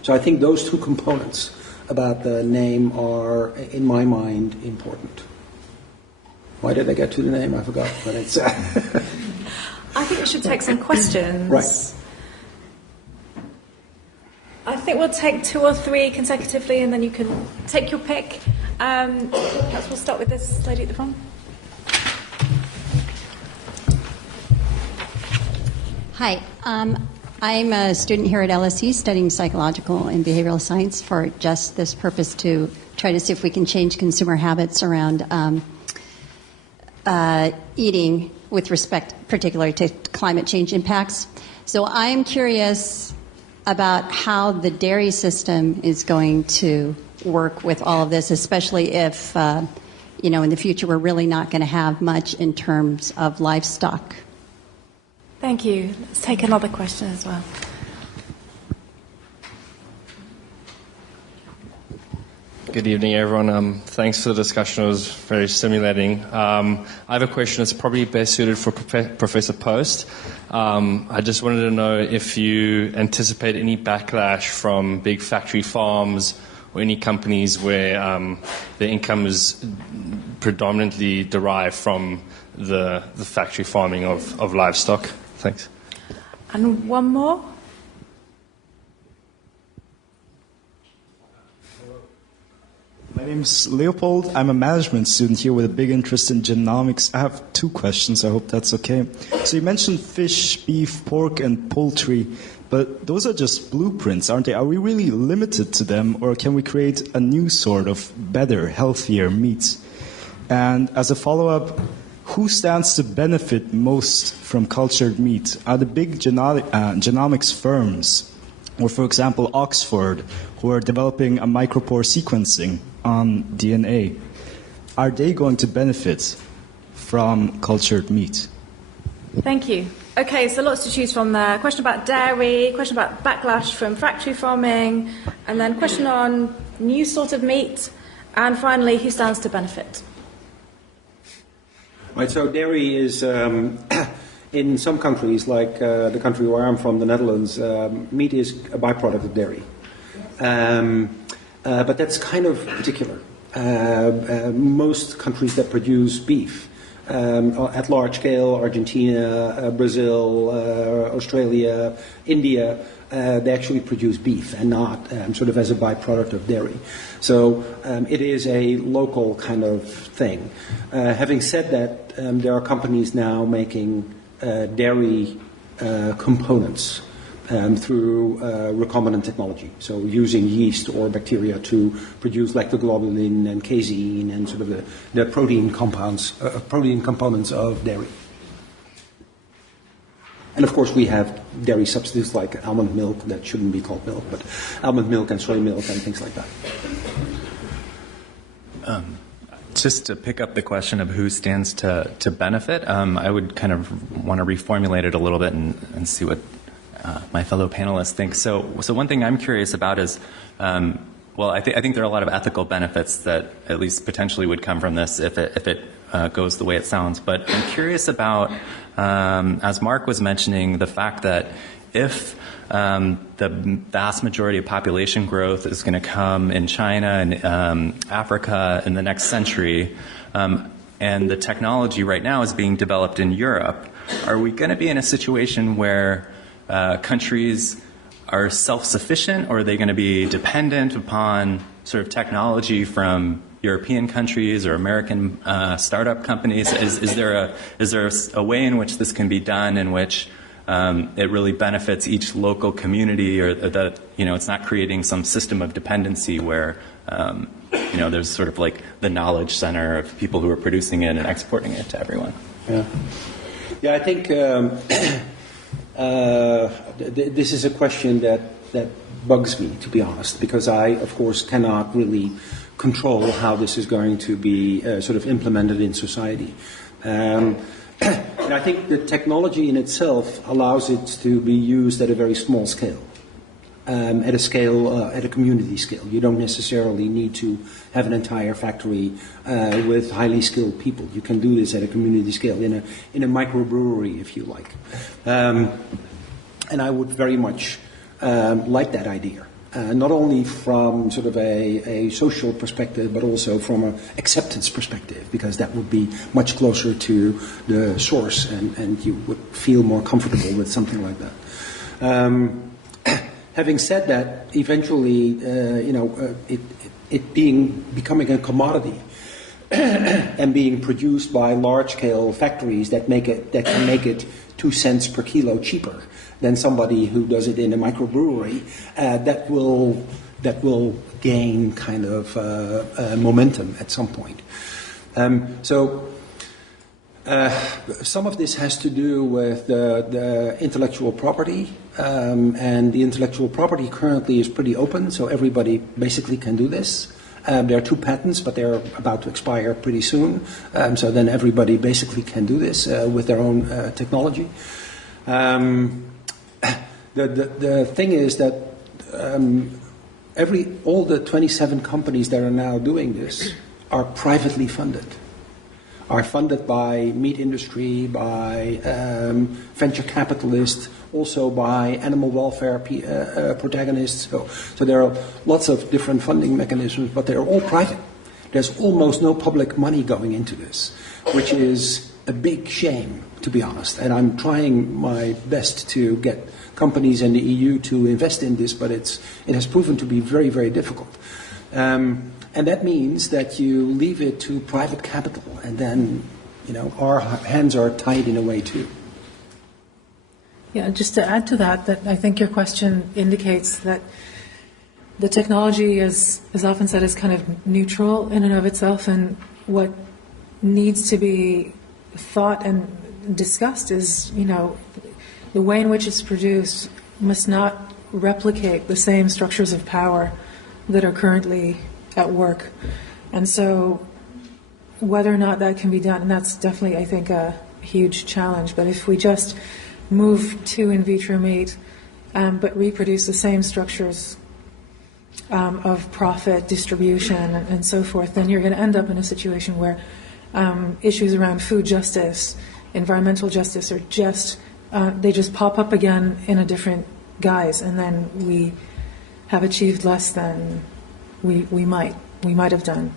So I think those two components about the name are, in my mind, important. Why did I get to the name? I forgot. But it's. I think we should take some questions. Right. I think we'll take 2 or 3 consecutively, and then you can take your pick. Perhaps we'll start with this lady at the front. Hi. I'm a student here at LSE studying psychological and behavioral science for just this purpose, to try to see if we can change consumer habits around eating with respect particularly to climate change impacts. So I'm curious about how the dairy system is going to work with all of this, especially if, in the future we're really not going to have much in terms of livestock. Thank you. Let's take another question as well. Good evening, everyone. Thanks for the discussion. It was very stimulating. I have a question that's probably best suited for Professor Post. I just wanted to know if you anticipate any backlash from big factory farms or any companies where the income is predominantly derived from the factory farming of livestock. Thanks. And one more. My name is Leopold. I'm a management student here with a big interest in genomics. I have 2 questions. I hope that's okay. So you mentioned fish, beef, pork, and poultry, but those are just blueprints, aren't they? Are we really limited to them, or can we create a new sort of better, healthier meat? And as a follow-up, who stands to benefit most from cultured meat? Are the big genomics firms, or for example Oxford, who are developing a micropore sequencing on DNA, are they going to benefit from cultured meat? Thank you. Okay, so lots to choose from there. Question about dairy, question about backlash from factory farming, and then question on new sort of meat, and finally, who stands to benefit? Right, so dairy is, in some countries, like the country where I'm from, the Netherlands, meat is a byproduct of dairy. But that's kind of particular. Most countries that produce beef at large scale, Argentina, Brazil, Australia, India, they actually produce beef and not sort of as a byproduct of dairy. So it is a local kind of thing. Having said that, there are companies now making dairy components through recombinant technology, so using yeast or bacteria to produce lactoglobulin and casein and sort of the protein components of dairy. And of course, we have dairy substitutes like almond milk that shouldn't be called milk, but almond milk and soy milk and things like that. Just to pick up the question of who stands to benefit, I would kind of want to reformulate it a little bit and see what my fellow panelists think. So one thing I'm curious about is, well, I think there are a lot of ethical benefits that at least potentially would come from this if it goes the way it sounds. But I'm curious about, as Mark was mentioning, the fact that if the vast majority of population growth is going to come in China and Africa in the next century, and the technology right now is being developed in Europe, are we going to be in a situation where countries are self-sufficient, or are they going to be dependent upon sort of technology from European countries or American startup companies? Is there a way in which this can be done in which it really benefits each local community, or that it's not creating some system of dependency where there's sort of like the knowledge center of people who are producing it and exporting it to everyone? Yeah, I think this is a question that bugs me, to be honest, because I, of course, cannot really control how this is going to be sort of implemented in society. And I think the technology in itself allows it to be used at a very small scale, at a community scale. You don't necessarily need to have an entire factory with highly skilled people. You can do this at a community scale in a microbrewery, if you like. And I would very much like that idea. Not only from sort of a social perspective, but also from an acceptance perspective, because that would be much closer to the source, and you would feel more comfortable with something like that. Having said that, eventually, becoming a commodity and being produced by large-scale factories that can make it 2 cents per kilo cheaper than somebody who does it in a microbrewery, that will gain kind of momentum at some point. So some of this has to do with the intellectual property, and the intellectual property currently is pretty open, so everybody basically can do this. There are 2 patents, but they're about to expire pretty soon, so then everybody basically can do this with their own technology. The thing is that all the 27 companies that are now doing this are privately funded. Are funded by meat industry, by venture capitalists, also by animal welfare protagonists. So there are lots of different funding mechanisms, but they're all private. There's almost no public money going into this, which is a big shame, to be honest. And I'm trying my best to get companies in the EU to invest in this, but it has proven to be very, very difficult. And that means that you leave it to private capital, and then, our hands are tied in a way too. Yeah, just to add to that I think your question indicates that the technology, as often said, is kind of neutral in and of itself, and what needs to be thought and discussed is, the way in which it's produced must not replicate the same structures of power that are currently at work. And so whether or not that can be done, and that's definitely, I think, a huge challenge, but if we just move to in vitro meat, but reproduce the same structures of profit, distribution, and so forth, then you're going to end up in a situation where issues around food justice, environmental justice are they just pop up again in a different guise, and then we have achieved less than we might have done.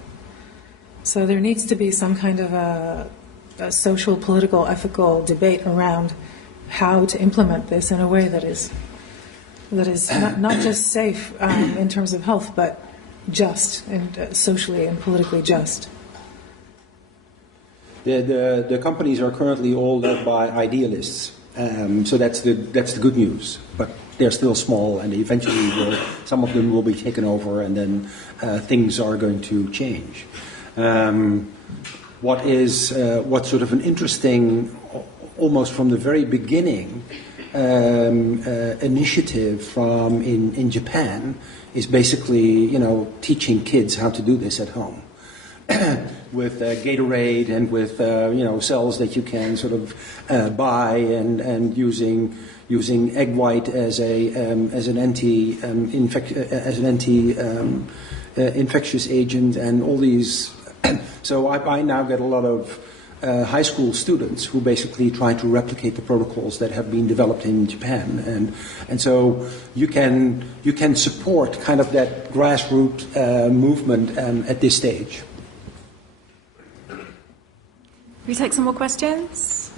So there needs to be some kind of a a social, political, ethical debate around how to implement this in a way that is not just safe in terms of health, but just and socially and politically just. The companies are currently all led by idealists, so that's the good news. But they're still small, and eventually some of them will be taken over, and then things are going to change. What's sort of an interesting, almost from the very beginning, initiative in Japan is basically, teaching kids how to do this at home. With Gatorade and with cells that you can sort of buy and using egg white as an infectious agent and all these. So I now get a lot of high school students who basically try to replicate the protocols that have been developed in Japan, and so you can support kind of that grassroots movement at this stage. We take some more questions?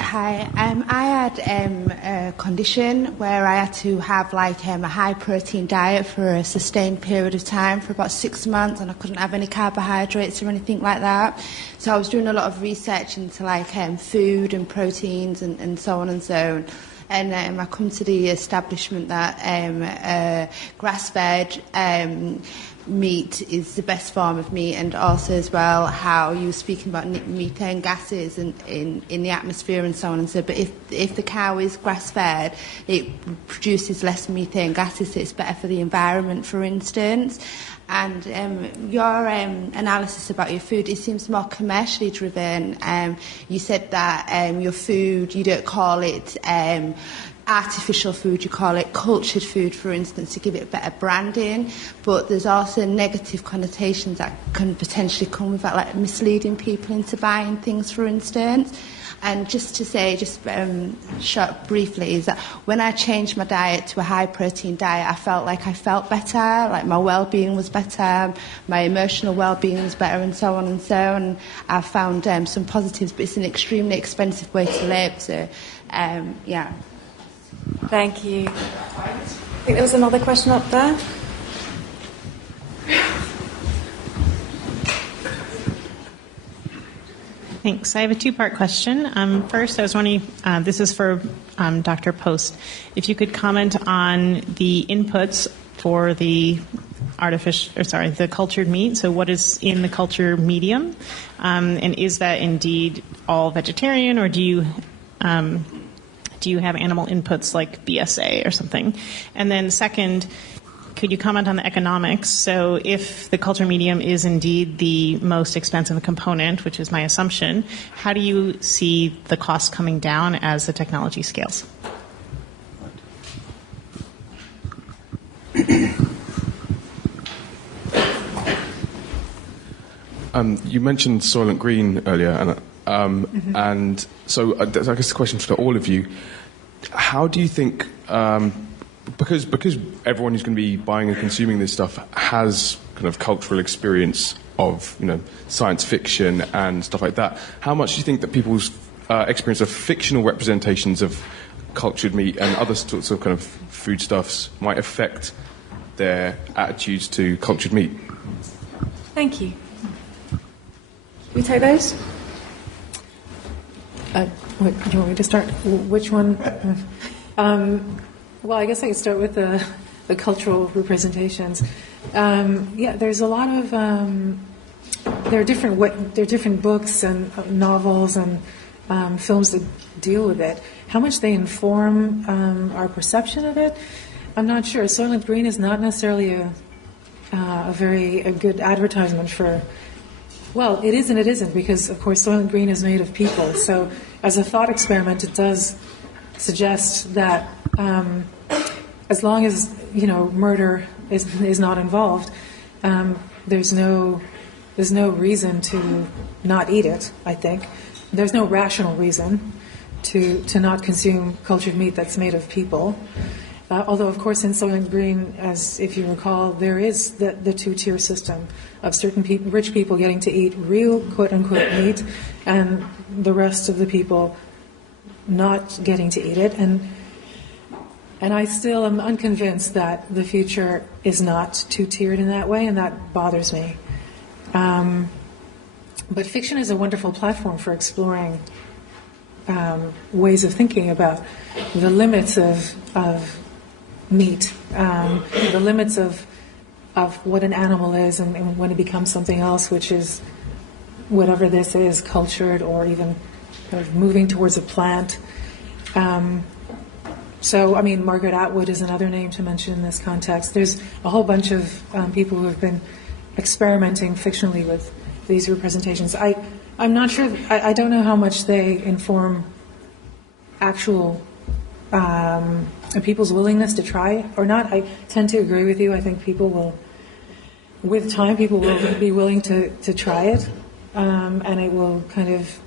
Hi. I had a condition where I had to have a high protein diet for a sustained period of time for about 6 months, and I couldn't have any carbohydrates or anything like that. So I was doing a lot of research into food and proteins and so on and so on. And I come to the establishment that grass-fed meat is the best form of meat, and also as well how you were speaking about methane gases in the atmosphere and so on and so. But if the cow is grass-fed, it produces less methane gases, so it's better for the environment, for instance. And your analysis about your food, it seems more commercially driven. You said that your food, you don't call it artificial food, you call it cultured food, for instance, to give it better branding. But there's also negative connotations that can potentially come with that, misleading people into buying things, for instance. And just to say, briefly, is that when I changed my diet to a high-protein diet, I felt better, my well-being was better, my emotional well-being was better, and so on and so on. And I found some positives, but it's an extremely expensive way to live, so, yeah. Thank you. I think there was another question up there. Thanks. I have a two-part question. First, I was wondering, this is for Dr. Post, if you could comment on the inputs for the the cultured meat. So, what is in the culture medium, and is that indeed all vegetarian, or do you have animal inputs like BSA or something? And then, second, could you comment on the economics? So if the culture medium is indeed the most expensive component, which is my assumption, how do you see the cost coming down as the technology scales? You mentioned Soylent Green earlier, Anna, and so I guess the question for all of you, how do you think... Because everyone who's going to be buying and consuming this stuff has kind of cultural experience of science fiction and stuff like that, how much do you think that people's experience of fictional representations of cultured meat and other sorts of kind of foodstuffs might affect their attitudes to cultured meat? Thank you. We take those? Do you want me to start? Which one? Well, I guess I could start with the cultural representations. There's a lot of there are different books and novels and films that deal with it. How much they inform our perception of it, I'm not sure. Soylent Green is not necessarily a good advertisement for. Well, it is and it isn't, because of course Soylent Green is made of people. So as a thought experiment, it does suggest that. As long as murder is not involved, there's no reason to not eat it. I think there's no rational reason to not consume cultured meat that's made of people, Although, of course, in Soylent Green, as if you recall, there is the two-tier system of certain rich people getting to eat real, quote-unquote, meat, and the rest of the people not getting to eat it. And I still am unconvinced that the future is not two-tiered in that way, and that bothers me. But fiction is a wonderful platform for exploring ways of thinking about the limits of meat, the limits of what an animal is, and when it becomes something else, which is whatever this is, cultured or even kind of moving towards a plant. So, I mean, Margaret Atwood is another name to mention in this context. There's a whole bunch of people who have been experimenting fictionally with these representations. I'm not sure, I don't know how much they inform actual people's willingness to try or not. I tend to agree with you. I think people will, with time, people will be willing to try it, and it will kind of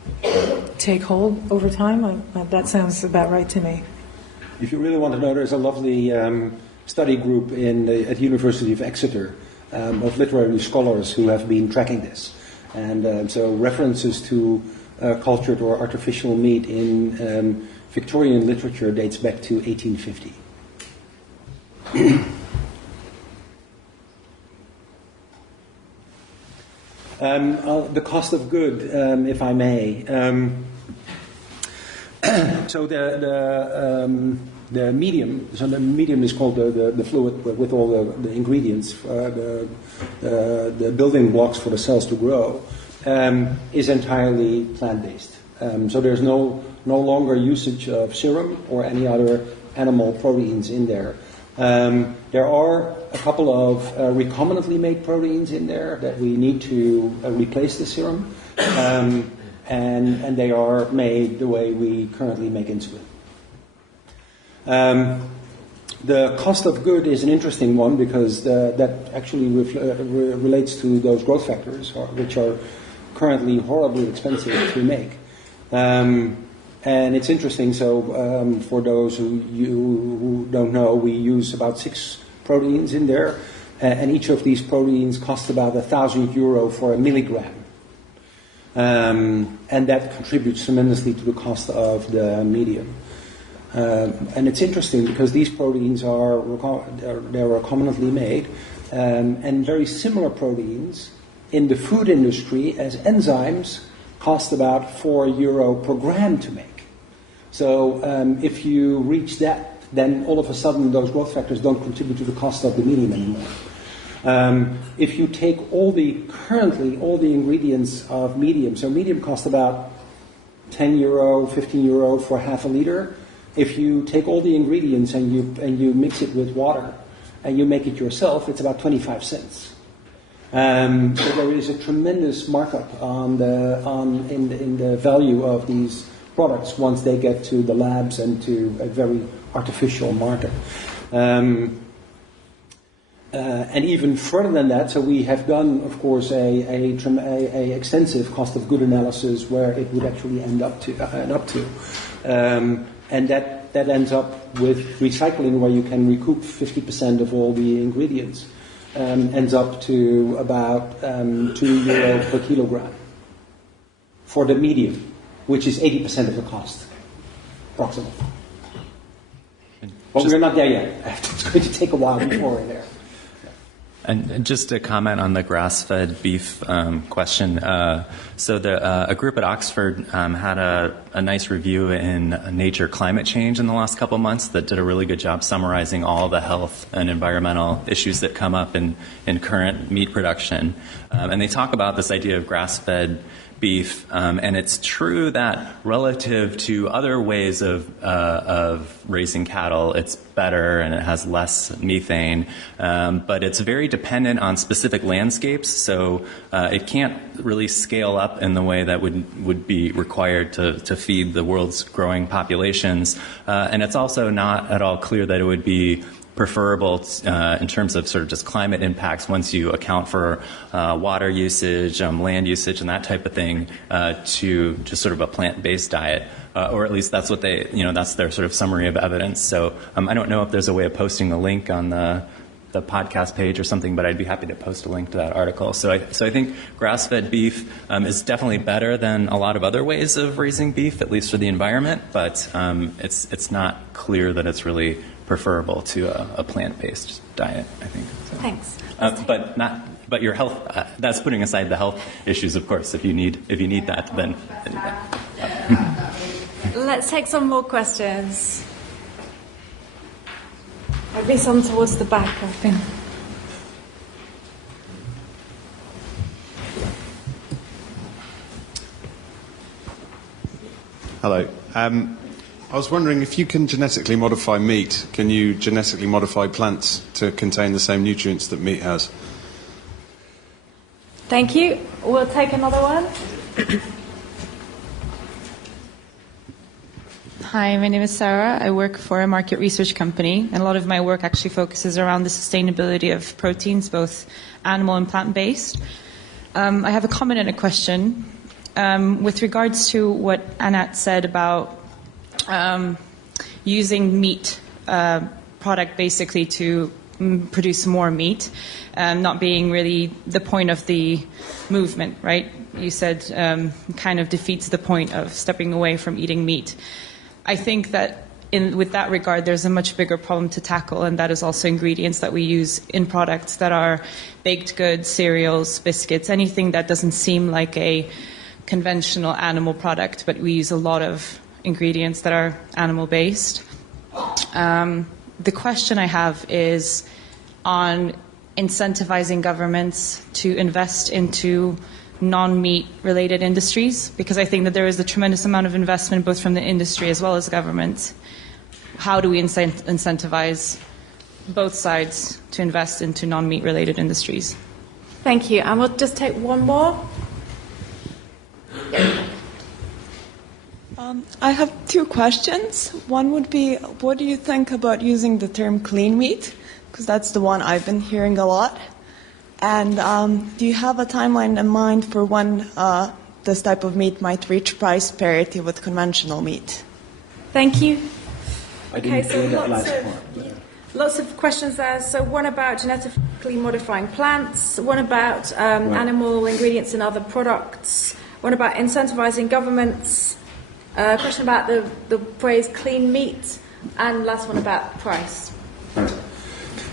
take hold over time. That sounds about right to me. If you really want to know, there's a lovely study group at the University of Exeter of literary scholars who have been tracking this. And so references to cultured or artificial meat in Victorian literature dates back to 1850. The cost of good, if I may. So the medium. So the medium is called the fluid with all the ingredients, the building blocks for the cells to grow, is entirely plant-based. So there's no longer usage of serum or any other animal proteins in there. There are a couple of recombinantly made proteins in there that we need to replace the serum, and they are made the way we currently make insulin. The cost of good is an interesting one because that actually relates to those growth factors, which are currently horribly expensive to make. And it's interesting, so for those who don't know, we use about 6 proteins in there, and each of these proteins costs about €1,000 for a milligram. And that contributes tremendously to the cost of the medium. And it's interesting because these proteins are recombinantly made, and very similar proteins in the food industry as enzymes cost about €4 per gram to make. So if you reach that, then all of a sudden those growth factors don't contribute to the cost of the medium anymore. If you take all the ingredients of medium, so medium costs about €10, €15 for half a liter. If you take all the ingredients and you mix it with water and you make it yourself, it's about 25 cents. So there is a tremendous markup in the value of these products once they get to the labs and to a very artificial market. And even further than that, so we have done, of course, a extensive cost of good analysis where it would actually end up to, and that ends up with recycling, where you can recoup 50% of all the ingredients. Ends up to about €2 per kilogram for the medium, which is 80% of the cost, approximately. But we're not there yet. It's going to take a while before we're there. And just to comment on the grass-fed beef question, so a group at Oxford had a nice review in Nature Climate Change in the last couple months that did a really good job summarizing all the health and environmental issues that come up in current meat production. And they talk about this idea of grass-fed beef, and it's true that relative to other ways of raising cattle, it's better and it has less methane, but it's very dependent on specific landscapes, so it can't really scale up in the way that would be required to feed the world's growing populations, and it's also not at all clear that it would be preferable in terms of sort of just climate impacts once you account for water usage, land usage, and that type of thing, to just sort of a plant-based diet. Or at least that's what that's their sort of summary of evidence. So I don't know if there's a way of posting the link on the podcast page or something, but I'd be happy to post a link to that article. So I think grass-fed beef is definitely better than a lot of other ways of raising beef, at least for the environment, but it's not clear that it's really preferable to a plant-based diet, I think. So. Thanks. But your health, that's putting aside the health issues, of course. If you need that, then. Let's take some more questions. Maybe some towards the back, I think. Hello. I was wondering if you can genetically modify meat, can you genetically modify plants to contain the same nutrients that meat has? Thank you. We'll take another one. Hi, my name is Sarah. I work for a market research company, and a lot of my work actually focuses around the sustainability of proteins, both animal and plant-based. I have a comment and a question. With regards to what Anat said about using meat product basically to produce more meat, not being really the point of the movement, right? You said kind of defeats the point of stepping away from eating meat. I think that with that regard, there's a much bigger problem to tackle, and that is also ingredients that we use in products that are baked goods, cereals, biscuits, anything that doesn't seem like a conventional animal product, but we use a lot of ingredients that are animal-based. The question I have is on incentivizing governments to invest into non-meat related industries, because I think that there is a tremendous amount of investment both from the industry as well as government. How do we incentivize both sides to invest into non-meat related industries? Thank you. And we'll just take one more. I have two questions. One would be, what do you think about using the term clean meat? Because that's the one I've been hearing a lot. And do you have a timeline in mind for when this type of meat might reach price parity with conventional meat? Thank you. I didn't hear that last part. Lots of questions there. So one about genetically modifying plants, one about animal ingredients in other products, one about incentivizing governments, a question about the phrase clean meat, and last one about price.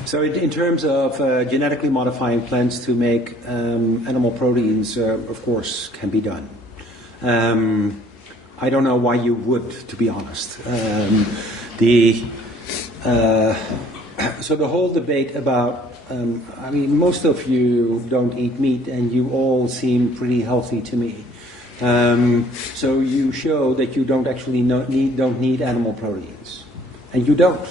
So in terms of genetically modifying plants to make animal proteins, of course, can be done. I don't know why you would, to be honest. So the whole debate about, most of you don't eat meat and you all seem pretty healthy to me. So you show that you don't actually don't need animal proteins. And you don't.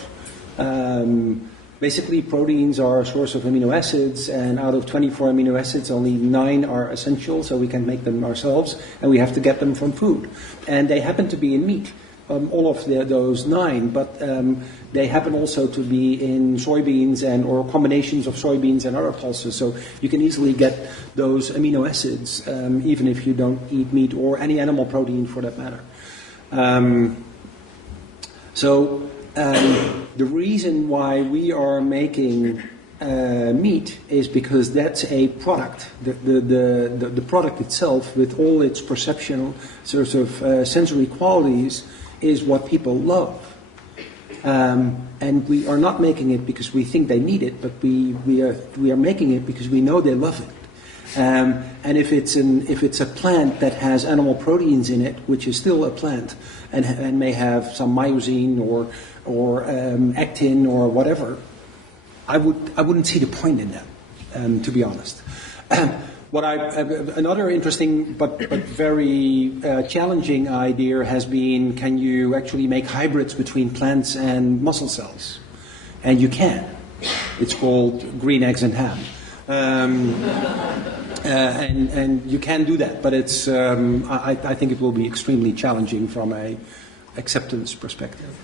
Basically, proteins are a source of amino acids, and out of 24 amino acids, only 9 are essential, so we can make them ourselves, and we have to get them from food. And they happen to be in meat, all of those 9, but they happen also to be in soybeans or combinations of soybeans and other pulses, so you can easily get those amino acids, even if you don't eat meat or any animal protein for that matter. The reason why we are making meat is because that's a product. The product itself, with all its perceptual sorts of sensory qualities, is what people love. And we are not making it because we think they need it, but we are making it because we know they love it. And if it's a plant that has animal proteins in it, which is still a plant, and may have some myosin or actin or whatever, I wouldn't see the point in that, to be honest. Another interesting but very challenging idea has been, can you actually make hybrids between plants and muscle cells? And you can. It's called green eggs and ham. And you can do that, but it's I think it will be extremely challenging from a acceptance perspective.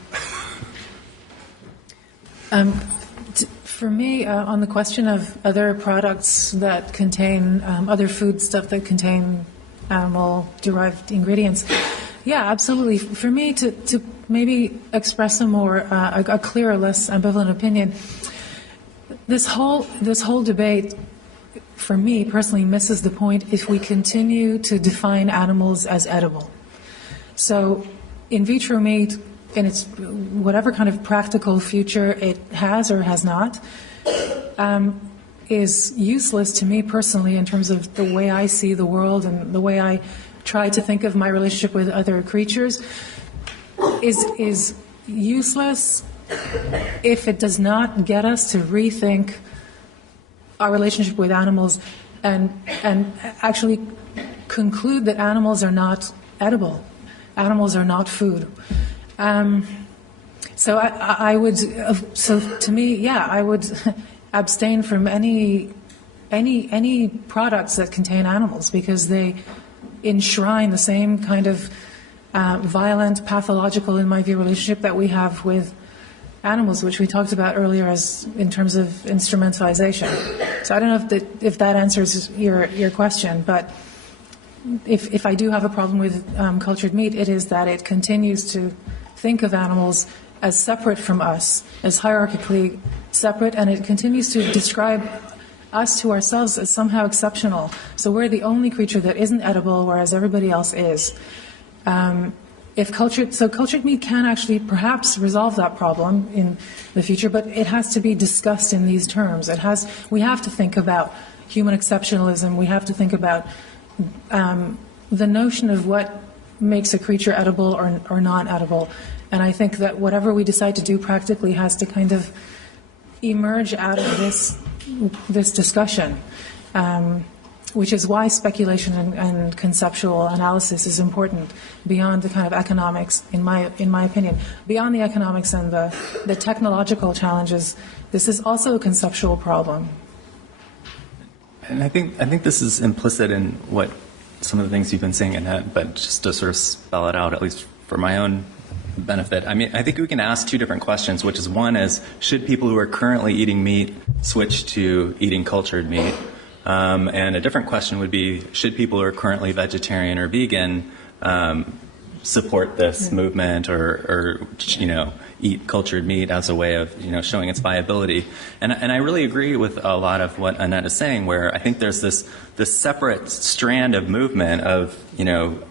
For me, on the question of other products that contain other food stuff that contain animal-derived ingredients, yeah, absolutely. For me, to maybe express a clearer, less ambivalent opinion, this whole debate, for me personally, misses the point if we continue to define animals as edible. So, in vitro meat, in its whatever kind of practical future it has or has not, is useless to me personally in terms of the way I see the world and the way I try to think of my relationship with other creatures, is useless if it does not get us to rethink our relationship with animals and actually conclude that animals are not edible. Animals are not food. So I would. So to me, yeah, I would abstain from any products that contain animals because they enshrine the same kind of violent, pathological, in my view, relationship that we have with animals, which we talked about earlier as in terms of instrumentalization. So I don't know if that answers your question, but if I do have a problem with cultured meat, it is that it continues to think of animals as separate from us, as hierarchically separate, and it continues to describe us to ourselves as somehow exceptional. So we're the only creature that isn't edible, whereas everybody else is. Cultured meat can actually perhaps resolve that problem in the future, but it has to be discussed in these terms. We have to think about human exceptionalism. We have to think about the notion of what makes a creature edible or not edible. And I think that whatever we decide to do practically has to kind of emerge out of this discussion, which is why speculation and conceptual analysis is important beyond the kind of economics, in my opinion. Beyond the economics and the technological challenges, this is also a conceptual problem. And I think this is implicit in what some of the things you've been saying, Annette, but just to sort of spell it out, at least for my own benefit. I mean, I think we can ask two different questions, which is one is, should people who are currently eating meat switch to eating cultured meat? And a different question would be, should people who are currently vegetarian or vegan support this movement or eat cultured meat as a way of showing its viability? And I really agree with a lot of what Annette is saying, where I think there's this separate strand of movement of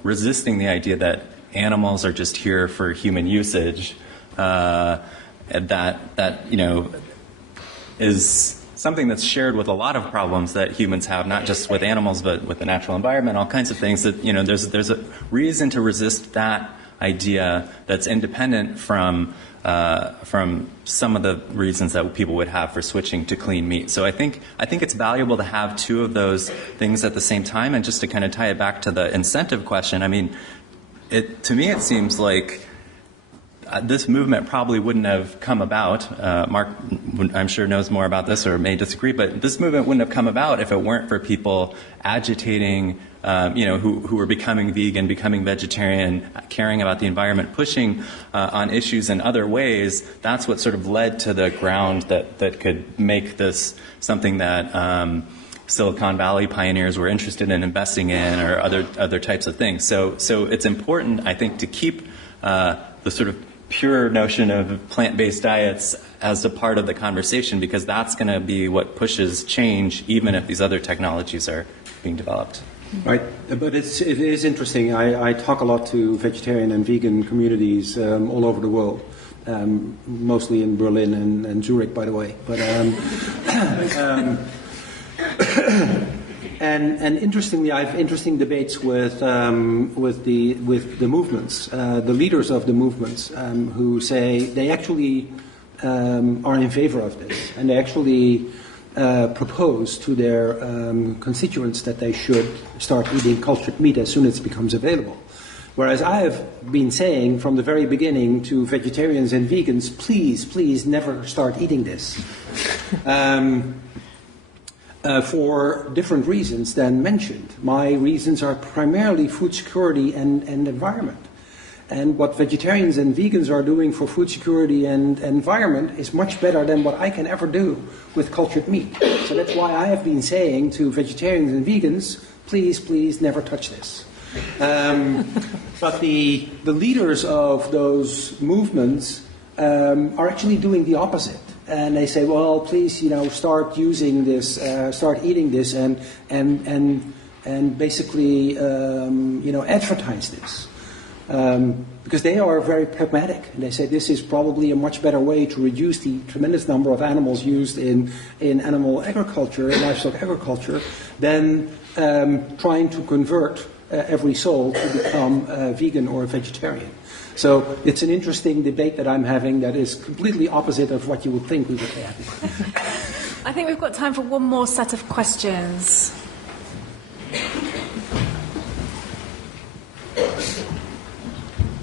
resisting the idea that animals are just here for human usage, that is something that's shared with a lot of problems that humans have, not just with animals, but with the natural environment, all kinds of things that, there's a reason to resist that idea that's independent from some of the reasons that people would have for switching to clean meat. So I think it's valuable to have two of those things at the same time. And just to kind of tie it back to the incentive question, I mean, to me it seems like this movement probably wouldn't have come about. Mark, I'm sure, knows more about this or may disagree, but this movement wouldn't have come about if it weren't for people agitating, who were becoming vegan, becoming vegetarian, caring about the environment, pushing on issues in other ways. That's what sort of led to the ground that could make this something that Silicon Valley pioneers were interested in investing in, or other types of things. So it's important, I think, to keep the sort of pure notion of plant-based diets as a part of the conversation, because that's going to be what pushes change, even if these other technologies are being developed. Right, but it is interesting. I talk a lot to vegetarian and vegan communities all over the world, mostly in Berlin and Zurich, by the way. But and interestingly, I have interesting debates with the movements, the leaders of the movements, who say they actually are in favor of this, and they actually propose to their constituents that they should start eating cultured meat as soon as it becomes available. Whereas I have been saying from the very beginning to vegetarians and vegans, please never start eating this. For different reasons than mentioned. My reasons are primarily food security and environment. And what vegetarians and vegans are doing for food security and environment is much better than what I can ever do with cultured meat. So that's why I have been saying to vegetarians and vegans, please, please never touch this. But the leaders of those movements are actually doing the opposite. And they say, well, please, start using this, start eating this, and basically, advertise this. Because they are very pragmatic. And they say this is probably a much better way to reduce the tremendous number of animals used in animal agriculture, in livestock agriculture, than trying to convert every soul to become vegan or vegetarian. So it's an interesting debate that I'm having that is completely opposite of what you would think we would have. I think we've got time for one more set of questions.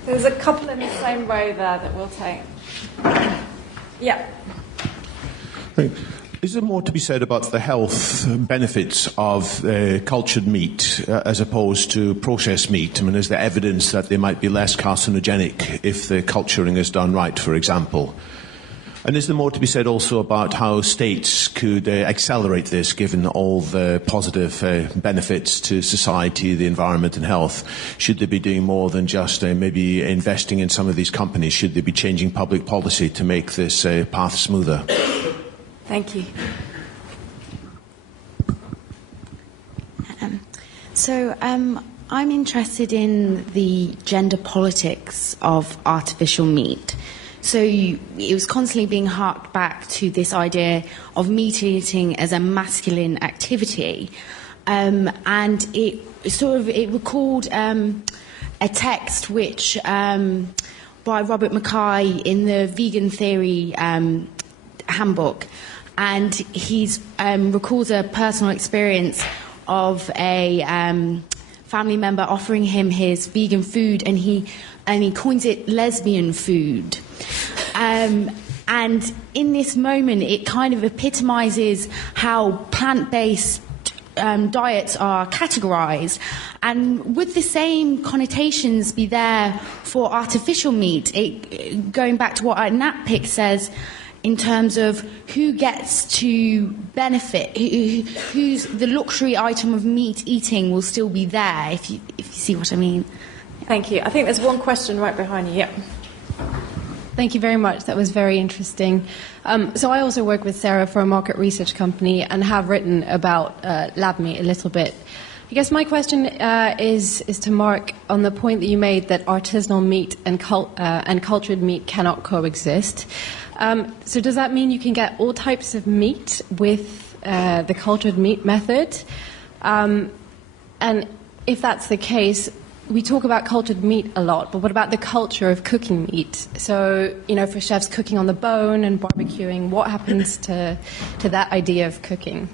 There's a couple in the same row there that we'll take. Yeah. Is there more to be said about the health benefits of cultured meat as opposed to processed meat? I mean, is there evidence that they might be less carcinogenic if the culturing is done right, for example? And is there more to be said also about how states could accelerate this, given all the positive benefits to society, the environment and health? Should they be doing more than just maybe investing in some of these companies? Should they be changing public policy to make this path smoother? Thank you. I'm interested in the gender politics of artificial meat. So it was constantly being harked back to this idea of meat eating as a masculine activity, and it recalled a text which by Robert Mackay in the Vegan Theory handbook, and he's recalls a personal experience of a family member offering him his vegan food, and he coins it lesbian food. And in this moment, it kind of epitomizes how plant-based diets are categorized. And would the same connotations be there for artificial meat? Going back to what Anat Pick says, in terms of who gets to benefit, who's the luxury item of meat eating will still be there, if you see what I mean. Thank you. I think there's one question right behind you. Yep. Thank you very much. That was very interesting. So I also work with Sarah for a market research company and have written about lab meat a little bit. I guess my question is to Mark on the point that you made that artisanal meat and cultured meat cannot coexist. So does that mean you can get all types of meat with the cultured meat method? And if that's the case, we talk about cultured meat a lot, but what about the culture of cooking meat? So, for chefs cooking on the bone and barbecuing, what happens to that idea of cooking?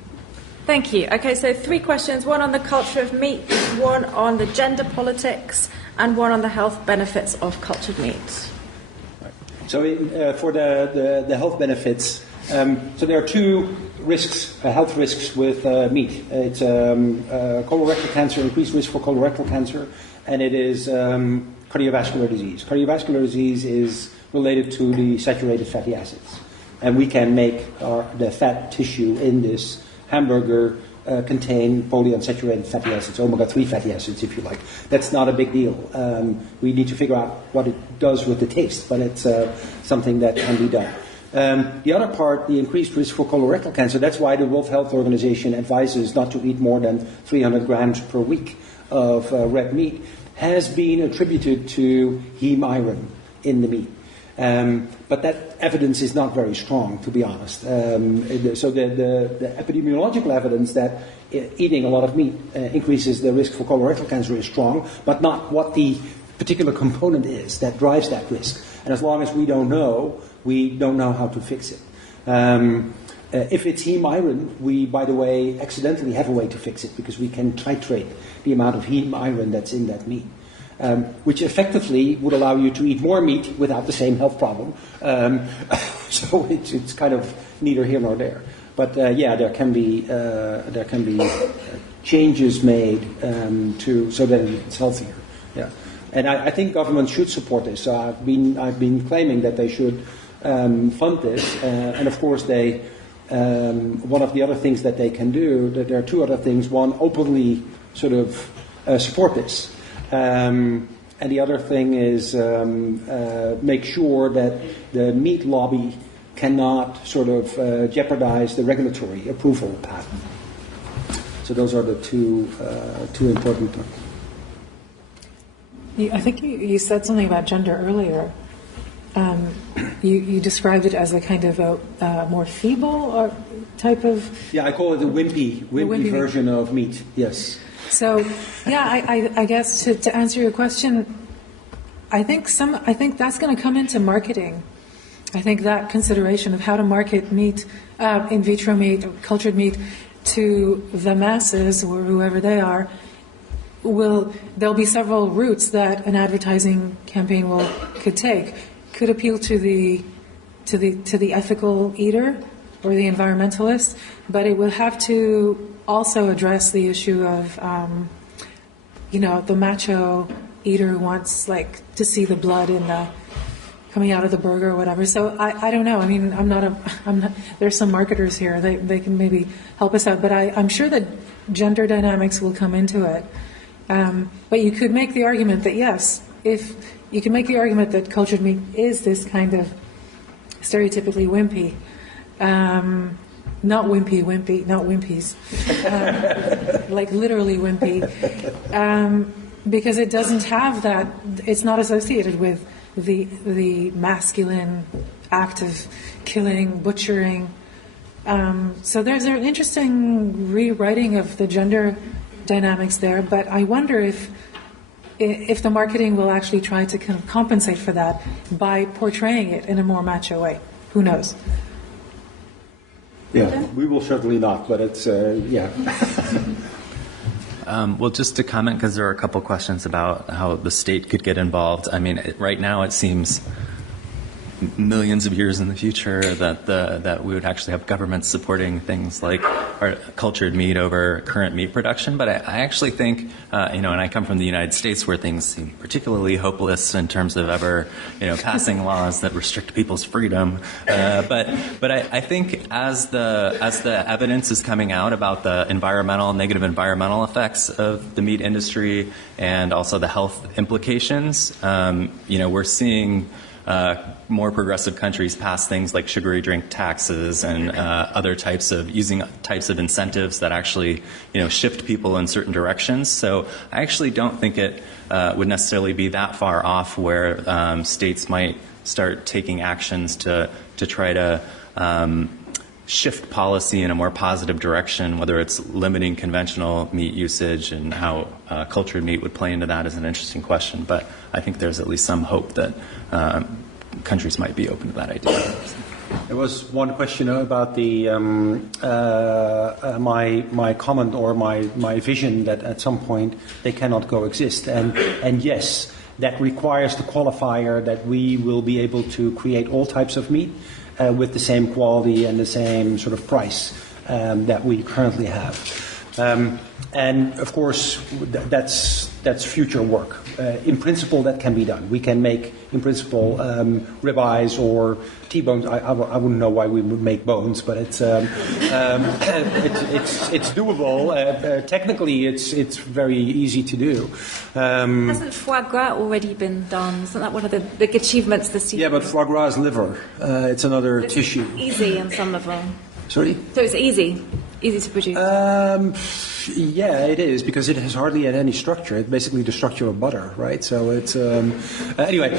Thank you. Okay, so 3 questions, one on the culture of meat, one on the gender politics, and one on the health benefits of cultured meat. So for the health benefits, so there are 2 risks, health risks with meat. It's colorectal cancer, increased risk for colorectal cancer, and it is cardiovascular disease. Cardiovascular disease is related to the saturated fatty acids. And we can make the fat tissue in this hamburger contain polyunsaturated fatty acids, omega-3 fatty acids, if you like. That's not a big deal. We need to figure out what it does with the taste, but it's something that can be done. The other part, the increased risk for colorectal cancer, that's why the World Health Organization advises not to eat more than 300 grams per week of red meat, has been attributed to heme iron in the meat. But that evidence is not very strong, to be honest. So the epidemiological evidence that eating a lot of meat increases the risk for colorectal cancer is strong, but not what the particular component is that drives that risk. And as long as we don't know how to fix it. If it's heme iron, we, by the way, accidentally have a way to fix it, because we can titrate the amount of heme iron that's in that meat. Which effectively would allow you to eat more meat without the same health problem. So it's kind of neither here nor there. But there can be changes made so that it's healthier. Yeah. And I think governments should support this. So I've been claiming that they should fund this, and of course they. One of the other things that they can do, that there are two other things. One, openly sort of support this, and the other thing is make sure that the meat lobby cannot sort of jeopardize the regulatory approval path. So those are the two important points. I think you said something about gender earlier. You described it as a kind of a more feeble or type of... Yeah, I call it the wimpy version of meat, yes. So, yeah, I guess to answer your question, I think that's going to come into marketing. I think that consideration of how to market meat, in vitro meat, or cultured meat, to the masses or whoever they are, there'll be several routes that an advertising campaign could take. Could appeal to the ethical eater or the environmentalist, but it will have to also address the issue of the macho eater who wants to see the blood coming out of the burger or whatever. So I don't know. I mean, I'm not. There's some marketers here. They can maybe help us out, but I'm sure that gender dynamics will come into it. But you could make the argument that yes, you can make the argument that cultured meat is this kind of stereotypically wimpy, not wimpy, not wimpies, like literally wimpy, because it doesn't have that. It's not associated with the masculine act of killing, butchering. So there's an interesting rewriting of the gender dynamics there, but I wonder if the marketing will actually try to kind of compensate for that by portraying it in a more macho way. Who knows? Yeah, we will certainly not, but it's, yeah. Well, just to comment, because there are a couple questions about how the state could get involved. I mean, right now it seems millions of years in the future that we would actually have governments supporting things like cultured meat over current meat production. But I actually think, and I come from the United States where things seem particularly hopeless in terms of ever, passing laws that restrict people's freedom. But I think as the evidence is coming out about the negative environmental effects of the meat industry and also the health implications, we're seeing more progressive countries pass things like sugary drink taxes and other types of incentives that actually shift people in certain directions. So I actually don't think it would necessarily be that far off where states might start taking actions to try to shift policy in a more positive direction, whether it's limiting conventional meat usage, and how cultured meat would play into that is an interesting question. But I think there's at least some hope that countries might be open to that idea. There was one question about the my comment or my vision that at some point they cannot coexist, and yes, that requires the qualifier that we will be able to create all types of meat with the same quality and the same sort of price that we currently have. And of course, that's future work. In principle, that can be done. We can make, in principle, ribeyes or T-bones. I wouldn't know why we would make bones, but it's doable. Technically, it's very easy to do. Hasn't foie gras already been done? Isn't that one of the big achievements this year? Yeah, but foie gras is liver. It's another tissue. Easy in some of them. Sorry? So it's easy to produce. Yeah, it is, because it has hardly any structure. It's basically the structure of butter, right? So it's anyway.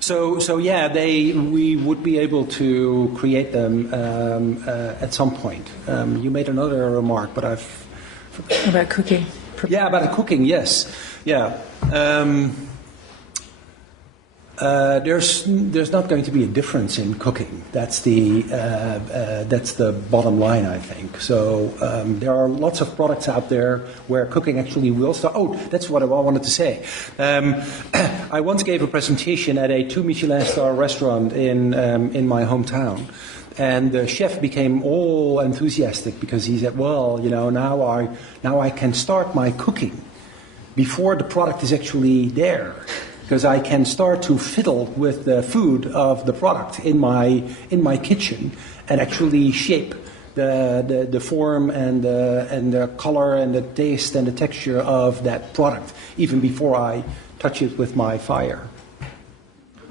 So yeah, we would be able to create them at some point. You made another remark, but I've forgotten. About cooking. Yeah, about the cooking. Yes. Yeah. There's not going to be a difference in cooking. That's the bottom line, I think. So there are lots of products out there where cooking actually will start. Oh, that's what I wanted to say. I once gave a presentation at a 2 Michelin star restaurant in my hometown, And the chef became all enthusiastic because he said, well, now I can start my cooking before the product is actually there, because I can start to fiddle with the food of the product in my kitchen and actually shape the form and the color and the taste and the texture of that product even before I touch it with my fire.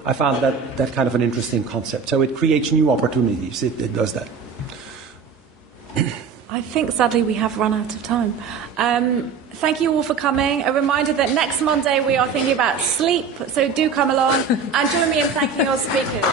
I found that kind of an interesting concept. So it creates new opportunities. It does that. I think, sadly, we have run out of time. Thank you all for coming. A reminder that next Monday we are thinking about sleep, so do come along. And join me in thanking our speakers.